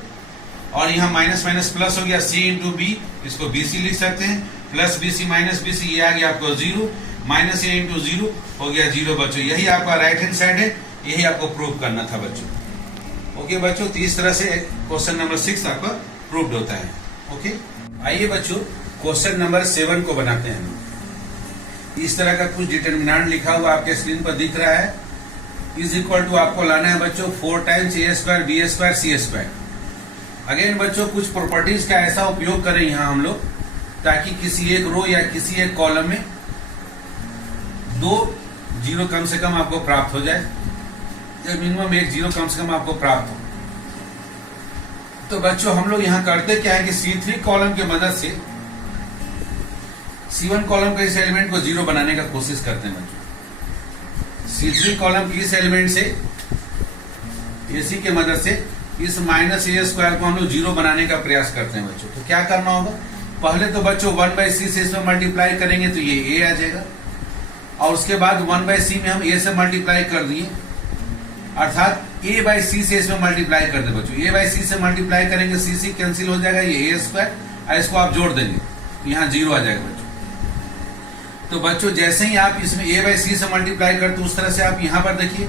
और यहाँ माइनस माइनस प्लस हो गया c इंटू बी, इसको bc लिख सकते हैं, प्लस bc माइनस bc ये आ गया आपको 0, माइनस ए इंटू 0 हो गया 0 बच्चों। यही आपका राइट हैंड साइड है, यही आपको प्रूव करना था बच्चों। ओके बच्चों, तो इस तरह से क्वेश्चन नंबर 6 आपका प्रूव्ड होता है। ओके, आइए बच्चों क्वेश्चन नंबर 7 को बनाते हैं। इस तरह का कुछ डिटर्मिनेंट लिखा हुआ आपके स्क्रीन पर दिख रहा है, इज इक्वल टू आपको लाना है बच्चों 4 times a square b square c square. Again बच्चों कुछ प्रॉपर्टीज का ऐसा उपयोग करें यहाँ हम लोग ताकि किसी एक रो या किसी एक कॉलम में 2 0 कम से कम आपको प्राप्त हो जाए, या मिनिमम 1 0 कम से कम आपको प्राप्त हो। तो बच्चों हम लोग यहाँ करते क्या है कि C3 कॉलम की मदद से C1 कॉलम के इस एलिमेंट को 0 बनाने का कोशिश करते हैं बच्चों। C3 कॉलम की इस एलिमेंट से AC के मदद से इस माइनस ए स्क्वायर को हम लोग 0 बनाने का प्रयास करते हैं बच्चों। तो क्या करना होगा, पहले तो बच्चों 1/c से इसमें मल्टीप्लाई करेंगे तो ये a आ जाएगा, और उसके बाद 1/c में हम a से मल्टीप्लाई कर दिए, अर्थात a/c से इसमें मल्टीप्लाई कर दे बच्चों। a/c से मल्टीप्लाई करेंगे, c कैंसिल हो जाएगा, ये a स्क्वायर, इसको आप जोड़ देंगे तो यहाँ 0 आ जाएगा बच्चों। तो बच्चों जैसे ही आप इसमें a बाई सी से मल्टीप्लाई करते उस तरह से आप यहाँ पर देखिए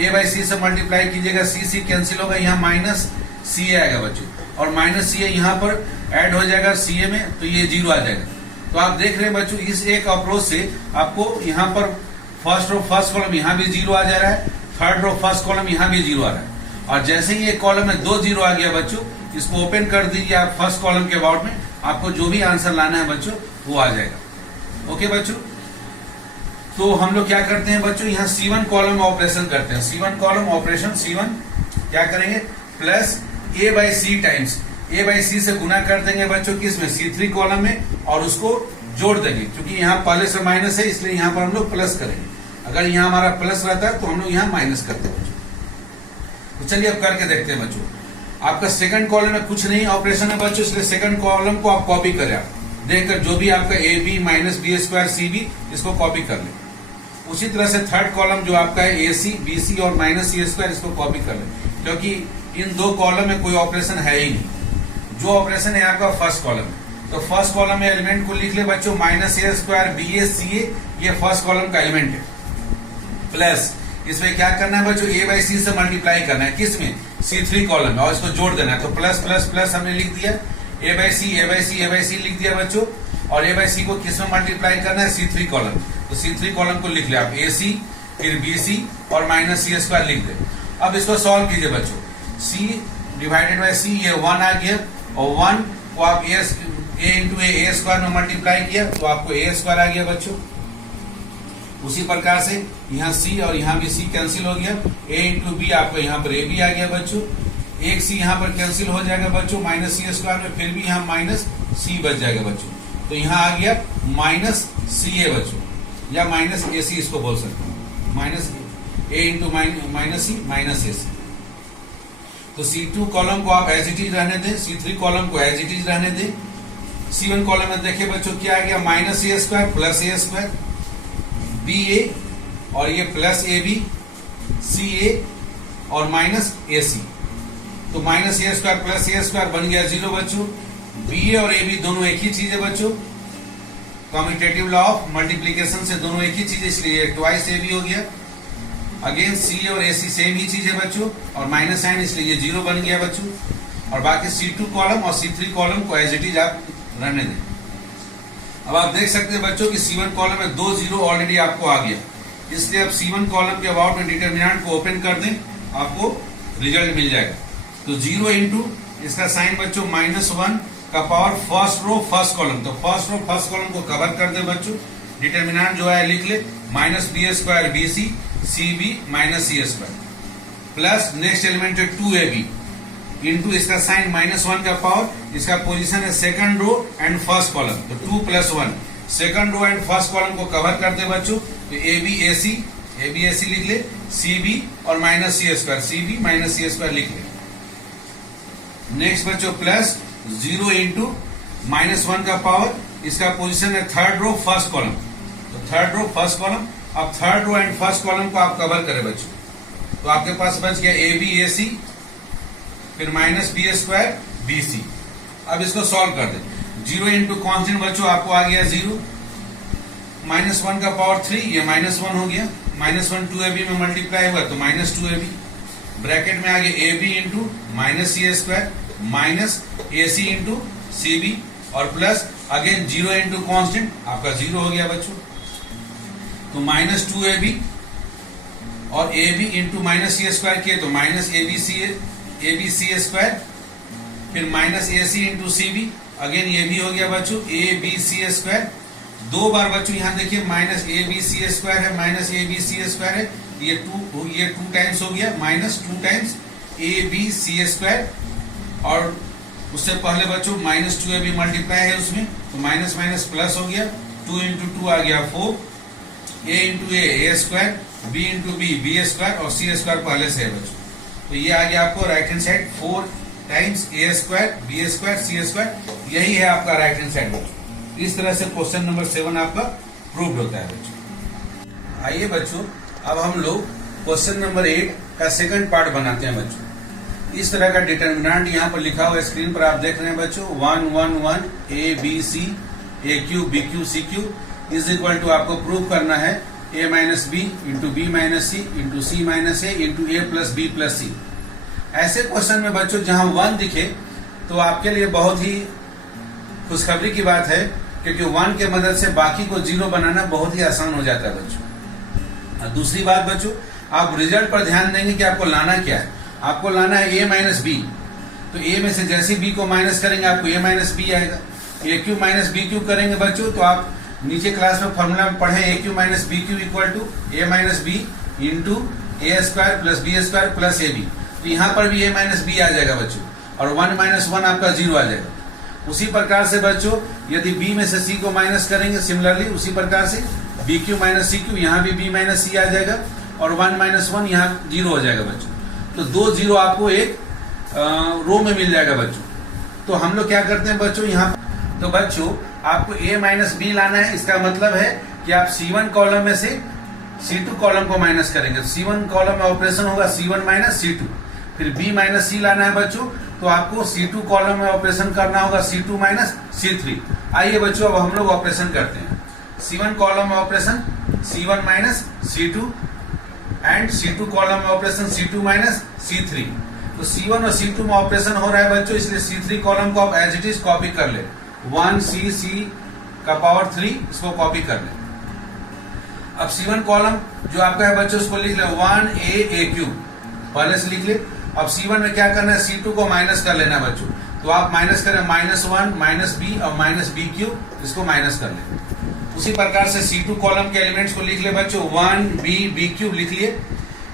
a बाई सी से मल्टीप्लाई कीजिएगा, सी कैंसिल होगा, यहाँ माइनस सी आएगा बच्चों, और माइनस सी यहाँ पर ऐड हो जाएगा सी में, तो ये 0 आ जाएगा। तो आप देख रहे हैं बच्चों इस एक अप्रोच से आपको यहाँ पर फर्स्ट रो फर्स्ट कॉलम यहाँ भी 0 आ जा रहा है, थर्ड रो फर्स्ट कॉलम यहाँ भी 0 आ रहा है, और जैसे ही एक कॉलम में 2 0 आ गया बच्चों, इसको ओपन कर दीजिए आप फर्स्ट कॉलम के अबाउट में, आपको जो भी आंसर लाना है बच्चों वो आ जाएगा। ओके बच्चों, तो हम लोग क्या करते हैं बच्चों, यहाँ C1 कॉलम ऑपरेशन करते हैं। C1 कॉलम ऑपरेशन, C1 क्या करेंगे, plus a by c times a by c से गुना कर देंगे बच्चों किसमें, C3 कॉलम में, और उसको जोड़ देंगे, क्योंकि यहाँ पहले से माइनस है इसलिए यहाँ पर हम लोग प्लस करेंगे। अगर यहाँ हमारा प्लस रहता है तो हम लोग यहाँ माइनस करते हैं बच्चों। तो चलिए अब करके देखते हैं बच्चों। आपका सेकंड कॉलम में कुछ नहीं ऑपरेशन है बच्चों, इसलिए सेकंड कॉलम को आप कॉपी करें, आप देखकर जो भी आपका A B minus B square C B, इसको कॉपी कर लें। उसी तरह से थर्ड कॉलम जो आपका है ए सी बी सी और माइनस सी स्क्वायर, इसको कॉपी कर लें, क्योंकि इन दो कॉलम में कोई ऑपरेशन है ही नहीं। जो ऑपरेशन है आपका फर्स्ट कॉलम में, तो फर्स्ट कॉलम में एलिमेंट को लिख ले बच्चों, minus A square B A सी ए, ये फर्स्ट कॉलम का एलिमेंट है, प्लस इसमें क्या करना है बच्चों, ए बाई सी से मल्टीप्लाई करना है किसमें, C3 कॉलम में, और इसको जोड़ देना है। तो प्लस प्लस प्लस हमने लिख दिया, a by c a by c a by c लिख दिया बच्चों, और ए बाई सी को किसमें मल्टीप्लाई करना है, C3 कॉलम। तो C3 कॉलम को लिख ले आप, ए सी फिर बी सी और माइनस सी स्क्वायर लिख दे। अब इसको सॉल्व कीजिए बच्चों, C डिवाइडेड बाई C, ये 1 आ गया, और 1 को आप ए इंटू ए स्क्वायर में मल्टीप्लाई किया तो आपको ए स्क्वायर आ गया बच्चों। उसी प्रकार से यहाँ C और यहाँ भी C कैंसिल हो गया, a इंटू बी आपको यहाँ पर a भी आ गया बच्चों, एक C यहाँ पर कैंसिल हो जाएगा बच्चों माइनस सी स्क्वायर में, फिर भी यहाँ माइनस C बच जाएगा बच्चों। तो यहाँ आ गया माइनस सी ए बच्चों, या माइनस ए सी इसको बोल सकते हैं, minus a into minus C minus A सी। तो C2 कॉलम को आप एज इट इज रहने दें, C3 कॉलम को एज इट इज रहने दें। C1 कॉलम में देखिए बच्चों क्या आ गया, minus A square plus a square B ए, और ये प्लस ए बी सी ए और माइनस ए सी। तो minus A square plus a square बन गया 0 बच्चों। बी ए और ए बी दोनों एक ही चीज है बच्चों, कम्यूटेटिव लॉ ऑफ मल्टीप्लीकेशन से दोनों एक ही चीज, इसलिए ट्वाइस ए बी हो गया। अगेन सी और ए सी सेम ही चीज है बच्चों, और माइनस साइन इसलिए ये 0 बन गया बच्चों। और बाकी C2 कॉलम और C3 कॉलम को एज इट इज आप रहने दें। अब आप देख सकते हैं बच्चों कि C1 कॉलम में 2 0 ऑलरेडी आपको आ गया, इसलिए अब C1 कॉलम के अबाउट में डिटरमिनेंट को ओपन कर दें, आपको रिजल्ट मिल जाएगा। तो 0 इंटू इसका साइन बच्चों -1 का power first row first column, तो फर्स्ट रो फर्स्ट कॉलम को कवर कर दे बच्चों। डिटरमिनेंट जो है लिख ले, minus B square B c c B minus सी स्क्वायर, प्लस नेक्स्ट एलिमेंट है 2ab इंटू इसका साइन -1 का पावर, इसका पोजीशन है second row and first column, तो 2 + 1 second row and first column को कवर करते बच्चों। तो ए बी ए सी लिख ले, सी बी और माइनस सी स्क्वायर, सी बी माइनस सी स्क्वायर लिख ले। नेक्स्ट बच्चों प्लस 0 इंटू -1 का पावर, इसका पोजीशन है थर्ड रो फर्स्ट कॉलम, तो थर्ड रो फर्स्ट कॉलम। अब third row and first column को आप कवर करें बच्चों, तो आपके पास बच गया ए बी ए सी फिर minus B square B C. अब इसको सॉल्व कर दे, 0 इंटू कॉन्स्टेंट बच्चों आपको आ गया 0, -1 का पावर 3, ये -1 हो गया, -1 2ab में मल्टीप्लाई हुआ तो -2ab, ब्रैकेट में आ गया A B into minus C square minus A C into C B, और प्लस अगेन 0 इंटू कॉन्स्टेंट आपका 0 हो गया बच्चों। तो -2ab और A B into minus C square किए तो minus A B C square, फिर minus A C into C B, again ये भी हो गया बच्चों ए बी सी स्क्वायर। 2 बार बच्चों यहाँ देखिए minus A B C square है, minus A B C square है, ये 2 टाइम्स हो गया, -2 times a B C square, और उससे पहले बच्चों -2ab मल्टीप्लाई है उसमें, तो माइनस माइनस प्लस हो गया, 2 इंटू 2 आ गया 4, a into a square, b into b square, और सी स्क्वायर पहले से है बच्चों। तो ये आ गया आपको राइट हैंड साइड 4 टाइम्स ए square B square c square, यही है आपका राइट हैंड साइड बच्चों। इस तरह से क्वेश्चन नंबर 7 आपका प्रूव्ड होता है बच्चों। आइए बच्चों अब हम लोग क्वेश्चन नंबर 8 का सेकंड पार्ट बनाते हैं बच्चों। इस तरह का डिटरमिनेंट यहाँ पर लिखा हुआ स्क्रीन पर आप देख रहे हैं बच्चों, 1 1 1 a B c a cube b cube c cube is equal to आपको प्रूव करना है a minus b into b minus c into c minus a into a plus b plus c. ऐसे क्वेश्चन में बच्चों जहां 1 दिखे तो आपके लिए बहुत ही खुशखबरी की बात है, क्योंकि 1 के मदद से बाकी को 0 बनाना बहुत ही आसान हो जाता है बच्चों। और दूसरी बात बच्चों, आप रिजल्ट पर ध्यान देंगे कि आपको लाना क्या है। आपको लाना है ए माइनस बी, तो ए में से जैसे बी को माइनस करेंगे आपको ए माइनस बी आएगा। ए क्यू माइनस बी क्यू करेंगे बच्चों तो आप नीचे क्लास में फॉर्मूला में पढ़े a cube minus b cube equal to a minus b into a square plus b square plus a b. तो यहाँ पर भी ए माइनस बी आ जाएगा बच्चों, और 1 माइनस 1 आपका 0 आ जाएगा। उसी प्रकार से बच्चों यदि b में से c को माइनस करेंगे, सिमिलरली उसी प्रकार से B Q minus C Q, यहाँ भी b माइनस सी आ जाएगा, और 1 माइनस 1 यहाँ 0 हो जाएगा बच्चों। तो 2 0 आपको एक रो में मिल जाएगा बच्चों। तो हम लोग क्या करते हैं बच्चों यहाँ, तो बच्चों आपको a माइनस बी लाना है। इसका मतलब है कि आप C1 कॉलम में से C2 कॉलम को माइनस करेंगे। C1 कॉलम में ऑपरेशन होगा C1 माइनस C2। फिर B माइनस C लाना है बच्चों, तो आपको C2 कॉलम में ऑपरेशन करना होगा C2 माइनस C3। आइए बच्चों अब हम लोग ऑपरेशन करते हैं। C1 कॉलम में operation C1 minus C2 and C2 column में ऑपरेशन C2 माइनस C3। तो C1 और C2 में ऑपरेशन हो रहा है बच्चों, इसलिए C3 कॉलम को आप एज इट इज कॉपी कर ले। 1C का पावर 3 इसको कॉपी कर ले। अब C1 कॉलम जो आपका है बच्चों उसको लिख ले 1A पहले से लिख ले। अब C1 में क्या करना है, C2 को माइनस कर लेना बच्चों। तो आप माइनस करें -1 माइनस बी और माइनस बी क्यू, इसको माइनस कर ले। उसी प्रकार से C2 कॉलम के एलिमेंट्स को लिख ले बच्चों 1B बी क्यू लिख लिए,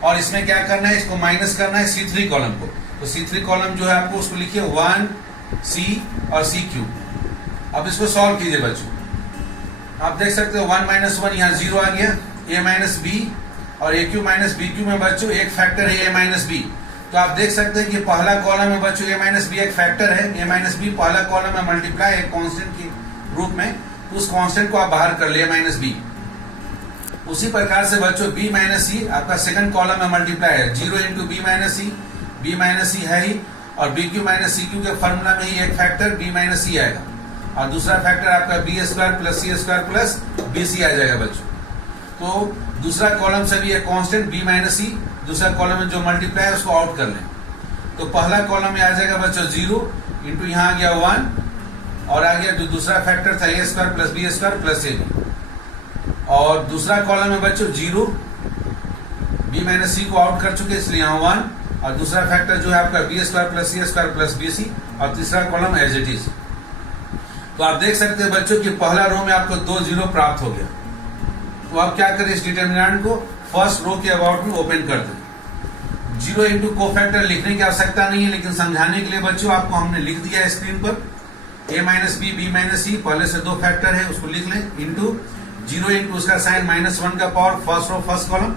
और इसमें क्या करना है, इसको माइनस करना है C3 कॉलम को। तो C3 कॉलम जो है आपको उसको लिखिए 1C और C क्यू। अब इसको सॉल्व कीजिए बच्चों। आप देख सकते हो 1 माइनस 1 यहाँ 0 आ गया। ए माइनस बी और ए क्यू माइनस बी क्यू में बच्चों एक फैक्टर है ए माइनस बी। तो आप देख सकते हैं कि पहला कॉलम में बच्चों ए माइनस बी एक फैक्टर है। ए माइनस बी पहला कॉलम में मल्टीप्लाई है कांस्टेंट के रूप में, तो उस कांस्टेंट को आप बाहर कर ले ए माइनस बी। उसी प्रकार से बच्चों बी माइनस सी आपका सेकंड कॉलम में मल्टीप्लाई है 0 इंटू बी माइनस सी है ही, और B Q minus C Q के फॉर्मूला में ही एक फैक्टर बी माइनस सी आएगा, और दूसरा फैक्टर आपका B square plus c square plus b सी आ जाएगा बच्चों। तो दूसरा कॉलम से भी एक कांस्टेंट बी माइनस सी, दूसरा कॉलम में जो मल्टीप्लाई है उसको आउट कर लें। तो पहला कॉलम में आ जाएगा बच्चों 0 इंटू यहाँ आ गया 1, और आ गया जो दूसरा फैक्टर था a square plus b square plus a b. और दूसरा कॉलम में बच्चों 0, बी माइनस सी को आउट कर चुके इसलिए यहाँ 1, और दूसरा फैक्टर जो है आपका B square plus c square plus b सी, और तीसरा कॉलम एज इट इज। तो आप देख सकते हैं बच्चों कि पहला रो में आपको 2 0 प्राप्त हो गया। तो आप क्या करें, इस डिटरमिनेंट को फर्स्ट रो के अबाउट में ओपन कर दें। 0 इंटू कोफैक्टर लिखने की आवश्यकता नहीं है, लेकिन समझाने के लिए बच्चों आपको हमने लिख दिया है स्क्रीन पर। ए माइनस बी माइनस सी पहले से 2 फैक्टर है उसको लिख लें, इंटू 0 इंटू उसका साइन -1 का power first row first column.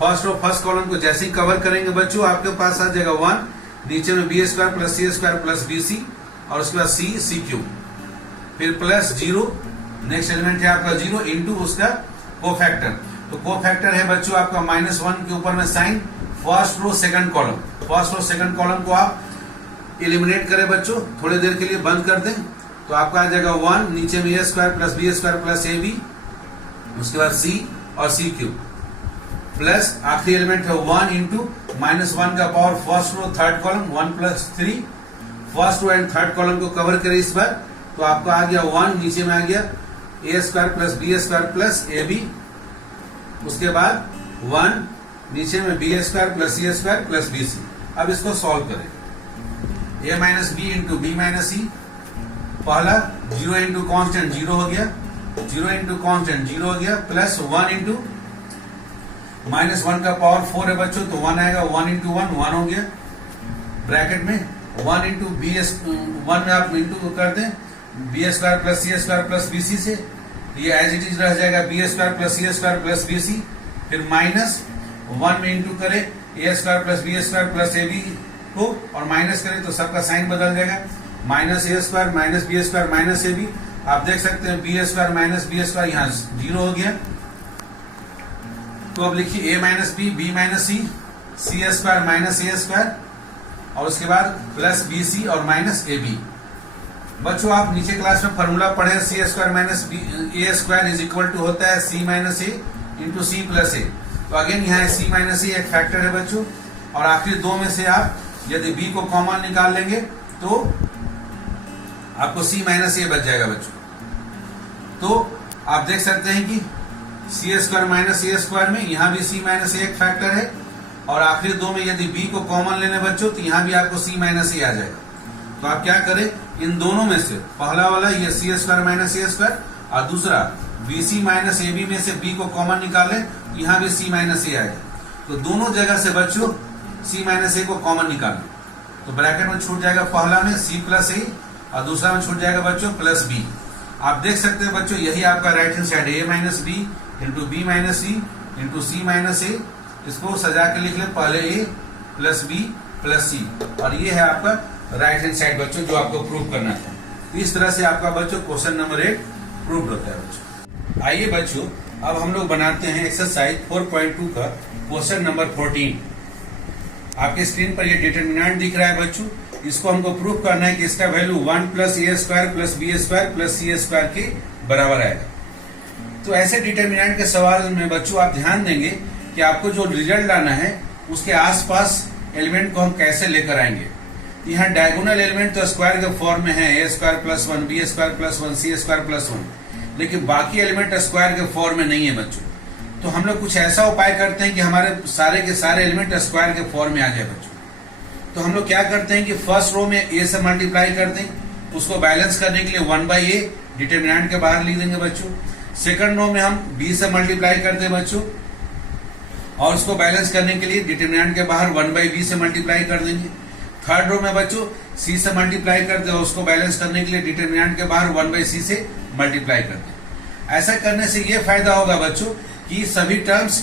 First row first column को जैसे ही कवर करेंगे बच्चों आपके पास आ जाएगा 1, नीचे में b square plus c square plus b सी, और उसके बाद सी क्यू, फिर प्लस 0, नेक्स्ट एलिमेंट है आपका 0 इंटू उसका कोफैक्टर। तो कोफैक्टर है बच्चों आपका -1 के ऊपर में sign first row second column. First row second column को आप एलिमिनेट करें बच्चों, थोड़ी देर के लिए बंद कर दें, तो आपका आ जाएगा 1, नीचे में a square plus b square plus a b, उसके बाद सी और सी क्यू, प्लस आखिरी एलिमेंट है 1 इंटू -1 का power first row third column 1 plus 3। First row and third column को कवर करें इस बार, तो आपका आ गया 1, नीचे में आ गया a square plus b square plus a b, उसके बाद 1, नीचे में b square plus c square plus b सी। अब इसको सॉल्व करें। A minus b into b minus c, पहला 0 इंटू कॉन्स्टेंट 0 हो गया, 0 इंटू कॉन्स्टेंट 0 हो गया, प्लस 1 इंटू -1 का पावर 4 है बच्चों, तो 1 आएगा, 1 इंटू 1 हो गया, ब्रैकेट में 1 इंटू बी 1 में आप इंटू कर दें b square plus c square plus b c से, ये एज इट इज रह जाएगा b square plus c square plus b c. फिर -1 में इंटू करें a square plus b square plus a b को, और माइनस करें तो सबका साइन बदल जाएगा, माइनस ए square minus B square minus ए बी। आप देख सकते हैं b square minus B square यहाँ 0 हो गया। तो अब लिखिए ए माइनस बी माइनस सी स्क्वायर माइनस ए स्क्वायर, और उसके बाद प्लस बी सी और माइनस ए बी। बच्चों आप नीचे क्लास में फॉर्मूला पढ़े, c square minus A square is equal to होता है c minus a into c plus a. तो अगेन यहाँ सी माइनस ए एक फैक्टर है बच्चों, और आखिरी दो में से आप यदि बी को कॉमन निकाल लेंगे तो आपको सी माइनस ए बच जाएगा बच्चों। तो आप देख सकते हैं कि सी स्क्वायर माइनस ए स्क्वायर में यहाँ भी सी माइनस ए एक फैक्टर है, और आखिरी दो में यदि बी को कॉमन लेने बच्चों तो यहाँ भी आपको सी माइनस ए आ जाएगा। तो आप क्या करें, इन दोनों में से पहला वाला ये सी स्क्वायर माइनस ए स्क्वायर और दूसरा बी सी माइनस ए बी में से बी को कॉमन निकालें, यहाँ भी सी माइनस ए आएगा। तो दोनों जगह से बच्चों सी माइनस ए को कॉमन निकालें, तो ब्रैकेट में छूट जाएगा पहला में सी प्लस ए और दूसरा में छूट जाएगा बच्चों प्लस बी। आप देख सकते हैं बच्चों यही आपका right hand side a minus b into b minus c into c minus a. इसको सजा के लिख ले, पहले a plus b plus c, और ये है आपका राइट हैंड साइड बच्चों जो आपको प्रूव करना है। तो इस तरह से आपका बच्चों क्वेश्चन नंबर 8 प्रूव होता है बच्चों। आइए बच्चों अब हम लोग बनाते हैं एक्सरसाइज 4.2 का क्वेश्चन नंबर 14। आपके स्क्रीन पर ये डिटरमिनेंट दिख रहा है बच्चों, इसको हमको प्रूव करना है कि इसका value 1 plus a square plus b square plus c square के बराबर आएगा। तो ऐसे डिटरमिनेंट के सवाल में बच्चों आप ध्यान देंगे कि आपको जो रिजल्ट लाना है उसके आसपास एलिमेंट को हम कैसे लेकर आएंगे। यहाँ डायगोनल एलिमेंट तो स्क्वायर के फॉर्म में है, a square plus 1 b square plus 1 c square plus 1, लेकिन बाकी एलिमेंट स्क्वायर के फॉर्म में नहीं है बच्चों। तो हम लोग कुछ ऐसा उपाय करते हैं कि हमारे सारे के सारे एलिमेंट स्क्वायर के फॉर्म में आ जाए बच्चों। तो हम लोग क्या करते हैं कि फर्स्ट रो में ए से मल्टीप्लाई करते हैं, उसको बैलेंस करने के लिए 1 बाई ए डिटरमिनेंट के बाहर लिख देंगे बच्चों। सेकंड रो में हम बी से मल्टीप्लाई करते हैं बच्चों, और उसको बैलेंस करने के लिए डिटरमिनेंट के बाहर 1 बाई बी से मल्टीप्लाई कर देंगे। थर्ड रो में बच्चों सी से मल्टीप्लाई करते हैं, उसको बैलेंस करने के लिए डिटरमिनेंट के बाहर 1 बाई सी से मल्टीप्लाई करते हैं। ऐसा करने से ये फायदा होगा बच्चों कि सभी टर्म्स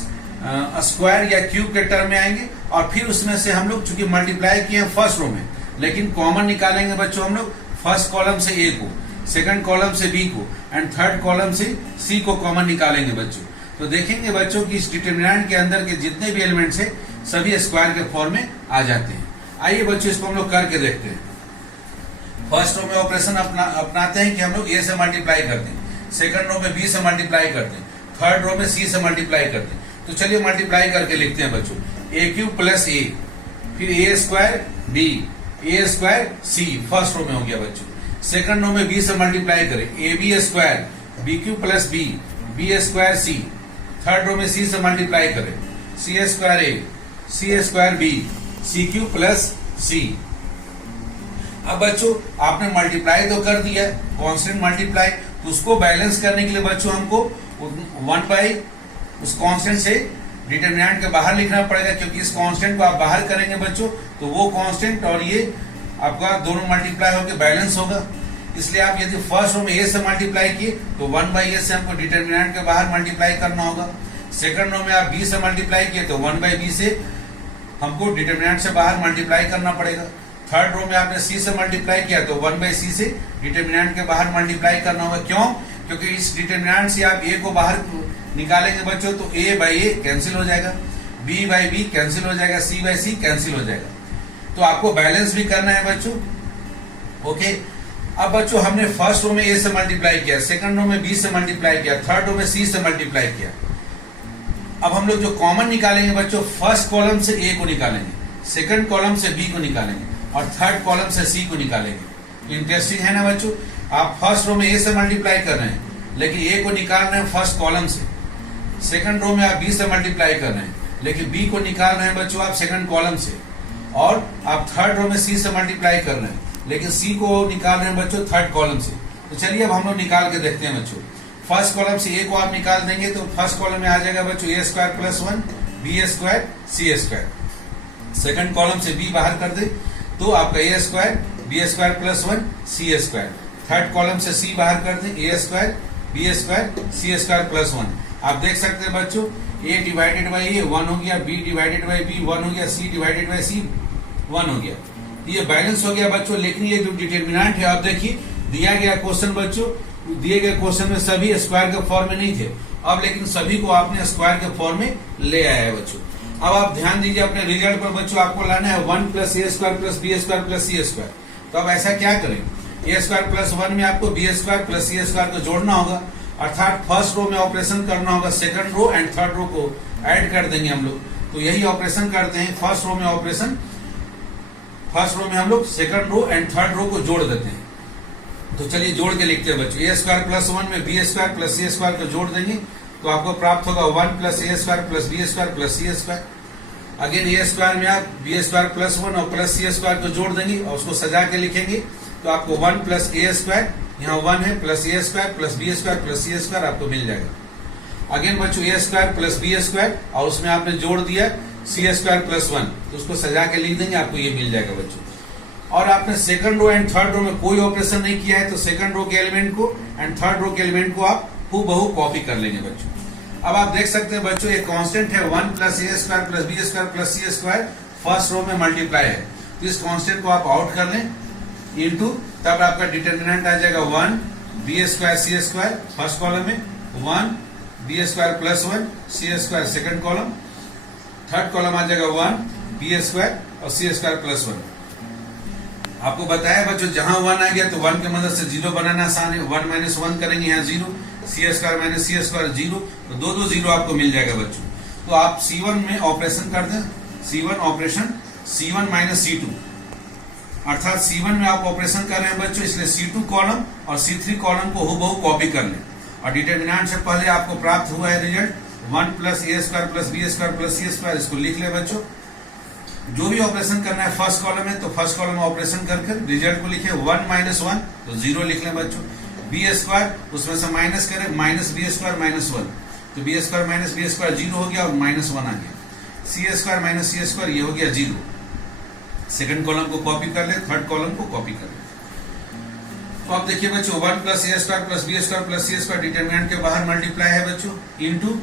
स्क्वायर या क्यूब के टर्म में आएंगे, और फिर उसमें से हम लोग चूंकि मल्टीप्लाई किए हैं फर्स्ट रो में, लेकिन कॉमन निकालेंगे बच्चों हम लोग फर्स्ट कॉलम से ए को, सेकंड कॉलम से बी को एंड थर्ड कॉलम से सी को कॉमन निकालेंगे बच्चों। तो देखेंगे बच्चों कि इस डिटरमिनेंट के अंदर के जितने भी एलिमेंट्स है सभी स्क्वायर के फॉर्म में आ जाते हैं। आइए बच्चों इसको हम लोग करके देखते हैं। फर्स्ट रो में ऑपरेशन अपनाते हैं कि हम लोग ए से मल्टीप्लाई करते हैं, सेकंड रो में बी से मल्टीप्लाई करते हैं, थर्ड रो में सी से मल्टीप्लाई करते हैं। तो चलिए मल्टीप्लाई करके लिखते हैं बच्चों, ए क्यूब प्लस ए, फिर ए स्क्वायर बी, ए स्क्वायर सी फर्स्ट रो में हो गया बच्चों। सेकंड रो में बी से मल्टीप्लाई करें, A B square B cube plus B, B square C. Third row में सी से मल्टीप्लाई करें, C square A, C square B, C cube plus C. अब बच्चों आपने मल्टीप्लाई तो कर दिया, कांस्टेंट मल्टीप्लाई, तो उसको बैलेंस करने के लिए बच्चों हमको 1 बाई उस कांस्टेंट से डिटरमिनेंट के बाहर लिखना पड़ेगा, क्योंकि इस कांस्टेंट को आप बाहर करेंगे बच्चों तो वो कांस्टेंट और ये आपका दोनों मल्टीप्लाई होकर बैलेंस होगा। इसलिए आप यदि फर्स्ट रो में ए से मल्टीप्लाई किए तो 1 बाई ए से हमको डिटरमिनेंट के बाहर मल्टीप्लाई करना होगा। सेकंड रो में आप बी से मल्टीप्लाई किए तो 1 बाई बी से हमको डिटरमिनेंट से बाहर मल्टीप्लाई करना पड़ेगा। थर्ड रो में आपने सी से मल्टीप्लाई किया तो 1 बाई सी से डिटरमिनेंट के बाहर मल्टीप्लाई करना होगा। क्यों? क्योंकि इस डिटरमिनेंट से आप ए को बाहर निकालेंगे बच्चों तो ए बाई ए कैंसिल हो जाएगा, बी बाई बी कैंसिल हो जाएगा, सी बाई सी कैंसिल हो जाएगा। तो आपको बैलेंस भी करना है बच्चों। ओके, अब बच्चों हमने फर्स्ट रो में ए से मल्टीप्लाई किया, सेकंड रो में बी से मल्टीप्लाई किया, थर्ड रो में सी से मल्टीप्लाई किया। अब हम लोग जो कॉमन निकालेंगे बच्चों, फर्स्ट कॉलम से ए को निकालेंगे, सेकंड कॉलम से बी को निकालेंगे और थर्ड कॉलम से सी को निकालेंगे। इंटरेस्टिंग है ना बच्चों, आप फर्स्ट रो में ए से मल्टीप्लाई कर रहे हैं लेकिन ए को निकाल रहे हैं फर्स्ट कॉलम से, सेकंड रो में आप बी से मल्टीप्लाई कर रहे हैं लेकिन बी को निकाल रहे हैं बच्चों आप सेकंड कॉलम से, और आप थर्ड रो में सी से मल्टीप्लाई कर रहे हैं लेकिन सी को निकाल रहे हैं बच्चों थर्ड कॉलम से। तो चलिए अब हम लोग निकाल के देखते हैं बच्चों। फर्स्ट कॉलम से ए को आप निकाल देंगे तो फर्स्ट कॉलम में आ जाएगा बच्चों a square plus 1 b square c square. Second column से बी बाहर कर दे तो आपका ए square B square plus 1 c square. Third column से सी बाहर कर दें, ए square B square c square plus 1। आप देख सकते हैं बच्चों ए डिवाइडेड बाई ए 1 हो गया, बी डिवाइडेड बाई बी 1 हो गया, सी डिवाइडेड बाई सी 1 हो गया। ये बैलेंस हो गया बच्चों। लेकिन ये जो डिटरमिनेंट है आप देखिए दिया गया क्वेश्चन बच्चों, दिए गए क्वेश्चन में सभी स्क्वायर के फॉर्म में नहीं थे, अब लेकिन सभी को आपने स्क्वायर के फॉर्म में ले आया है बच्चों। अब आप ध्यान दीजिए अपने रिजल्ट पर बच्चों, आपको लाना है 1 plus a square plus b square plus c square. तो अब ऐसा क्या करें, ए स्क्वायर प्लस 1 में आपको B square plus c square को जोड़ना होगा, अर्थात फर्स्ट रो में ऑपरेशन करना होगा, second row and third row को ऐड कर देंगे हम लोग। तो यही ऑपरेशन करते हैं, फर्स्ट रो में हम लोग second row and third row को जोड़ देते हैं। तो चलिए जोड़ के लिखते हैं बच्चों, ए स्क्वायर प्लस 1 में b square plus c square को जोड़ देंगे तो आपको प्राप्त होगा 1 plus a square plus b square plus c square. Again a square में आप बी स्क्वायर प्लस 1 और प्लस सी स्क्वायर को जोड़ देंगे और उसको सजा के लिखेंगे तो आपको 1 प्लस ए स्क्वायर, यहाँ 1 है, plus a square plus b square plus c square आपको मिल जाएगा। अगेन बच्चों a square plus b square और उसमें आपने जोड़ दिया सी स्क्वायर प्लस 1 तो उसको सजा के लिख देंगे, आपको ये मिल जाएगा बच्चों। और आपने second row and third row में कोई ऑपरेशन नहीं किया है तो सेकंड रो के एलिमेंट को एंड थर्ड रो के एलिमेंट को आप हूबहू कॉपी कर लेंगे बच्चों। अब आप देख सकते हैं बच्चों एक कांस्टेंट है 1 plus a square plus b square plus c square, first row में मल्टीप्लाई है तो इस कांस्टेंट को आप आउट कर लें इनटू, तब आपका डिटरमिनेंट आ जाएगा 1 b square c square first column में, 1 b square plus 1 c square second column, third column आ जाएगा 1 बी स्क्वायर और सी स्क्वायर प्लस 1। आपको बताया बच्चों जहां 1 आ गया तो 1 की मदद से 0 बनाना आसान है, 1 माइनस 1 करेंगे यहाँ 0, सी स्क्वायर माइनस सी स्क्वायर 0, तो दो 0 आपको मिल जाएगा बच्चों। तो आप C1 में ऑपरेशन कर दें, C1 operation C1 minus C2, अर्थात C1 में आप ऑपरेशन कर रहे हैं बच्चों, इसलिए C2 कॉलम और C3 कॉलम को हूबहू कॉपी कर लें और डिटरमिनेंट से पहले आपको प्राप्त हुआ है result 1 plus a square plus b square plus c square, इसको लिख ले बच्चों। जो भी ऑपरेशन करना है फर्स्ट कॉलम में तो फर्स्ट कॉलम में ऑपरेशन करके रिजल्ट को लिखे 1 माइनस 1 तो 0 लिख लें बच्चों, बी स्क्वायर उसमें से माइनस करें माइनस बी स्क्वायर माइनस 1 तो B square minus B square 0 हो गया और माइनस 1 आ गया, सी स्क्वायर माइनस सी स्क्वायर ये हो गया 0। सेकंड कॉलम को कॉपी कर ले, थर्ड कॉलम को कॉपी कर ले। तो आप देखिए बच्चों 1 plus a square plus b square plus c square determinant के बाहर मल्टीप्लाई है बच्चों इनटू,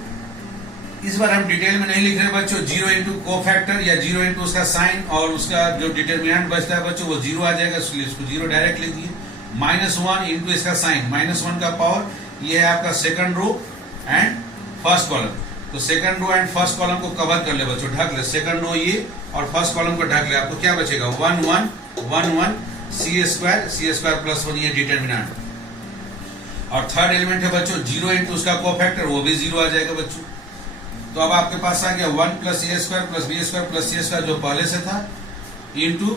इस बार हम डिटेल में नहीं लिख रहे बच्चों, 0 इंटू कोफैक्टर या 0 इंटू उसका साइन और उसका जो डिटरमिनेंट बचता है बच्चों वो 0 आ जाएगा, इसलिए इसको 0 डायरेक्ट लिख दिए। -1 इंटू इसका साइन, -1 का पावर, ये है आपका second row and first column. तो second row and first column को कवर कर ले बच्चों, ढक ले, सेकंड रो ये और फर्स्ट कॉलम को ढक ले। आपको क्या बचेगा 1 1 1 1 सी स्क्वायर प्लस 1 ये डिटरमिनेंट। और थर्ड एलिमेंट है बच्चों 0 इंटू उसका कोफैक्टर, वो भी 0 आ जाएगा बच्चों। तो अब आपके पास आ गया 1 plus a square plus b square plus c square जो पहले से था इंटू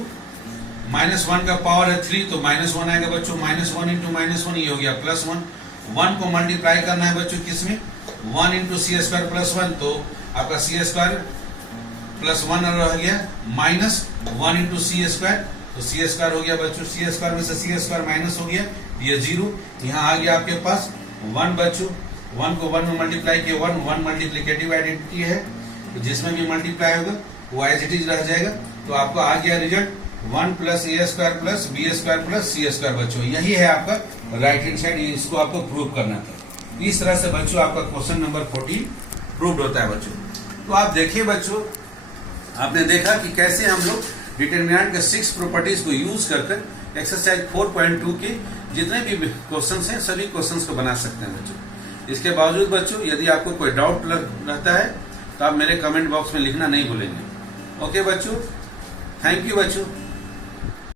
-1 का पावर है 3 तो -1 आएगा बच्चों, -1 इंटू -1 ये हो गया +1। 1 को मल्टीप्लाई करना है बच्चों किसमें, 1 इंटू सी स्क्वायर प्लस 1 तो आपका सी स्क्वायर प्लस 1 रह गया -1 इंटू सी स्क्वायर तो सी स्क्वायर हो गया बच्चों, सी स्क्वायर में से सी स्क्वायर माइनस हो गया, ये 0 यहाँ आ गया आपके पास 1 बच्चों। 1 को 1 में मल्टीप्लाई किया, 1 मल्टीप्लिकेटिव आइडेंटिटी है तो जिसमें भी मल्टीप्लाई होगा वो एज इट इज रह जाएगा। तो आपको आ गया result 1 plus a square plus b square plus c square बच्चों, यही है आपका राइट हैंड साइड, इसको आपको प्रूव करना था। इस तरह से बच्चों आपका क्वेश्चन नंबर 14 प्रूव्ड होता है बच्चों। तो आप देखिए बच्चों, आपने देखा कि कैसे हम लोग डिटरमिनेंट के 6 प्रॉपर्टीज को यूज कर एक्सरसाइज 4.2 के जितने भी क्वेश्चंस हैं सभी क्वेश्चंस को बना सकते हैं बच्चों। इसके बावजूद बच्चों यदि आपको कोई डाउट रहता है तो आप मेरे कमेंट बॉक्स में लिखना नहीं भूलेंगे। ओके बच्चों, थैंक यू बच्चों।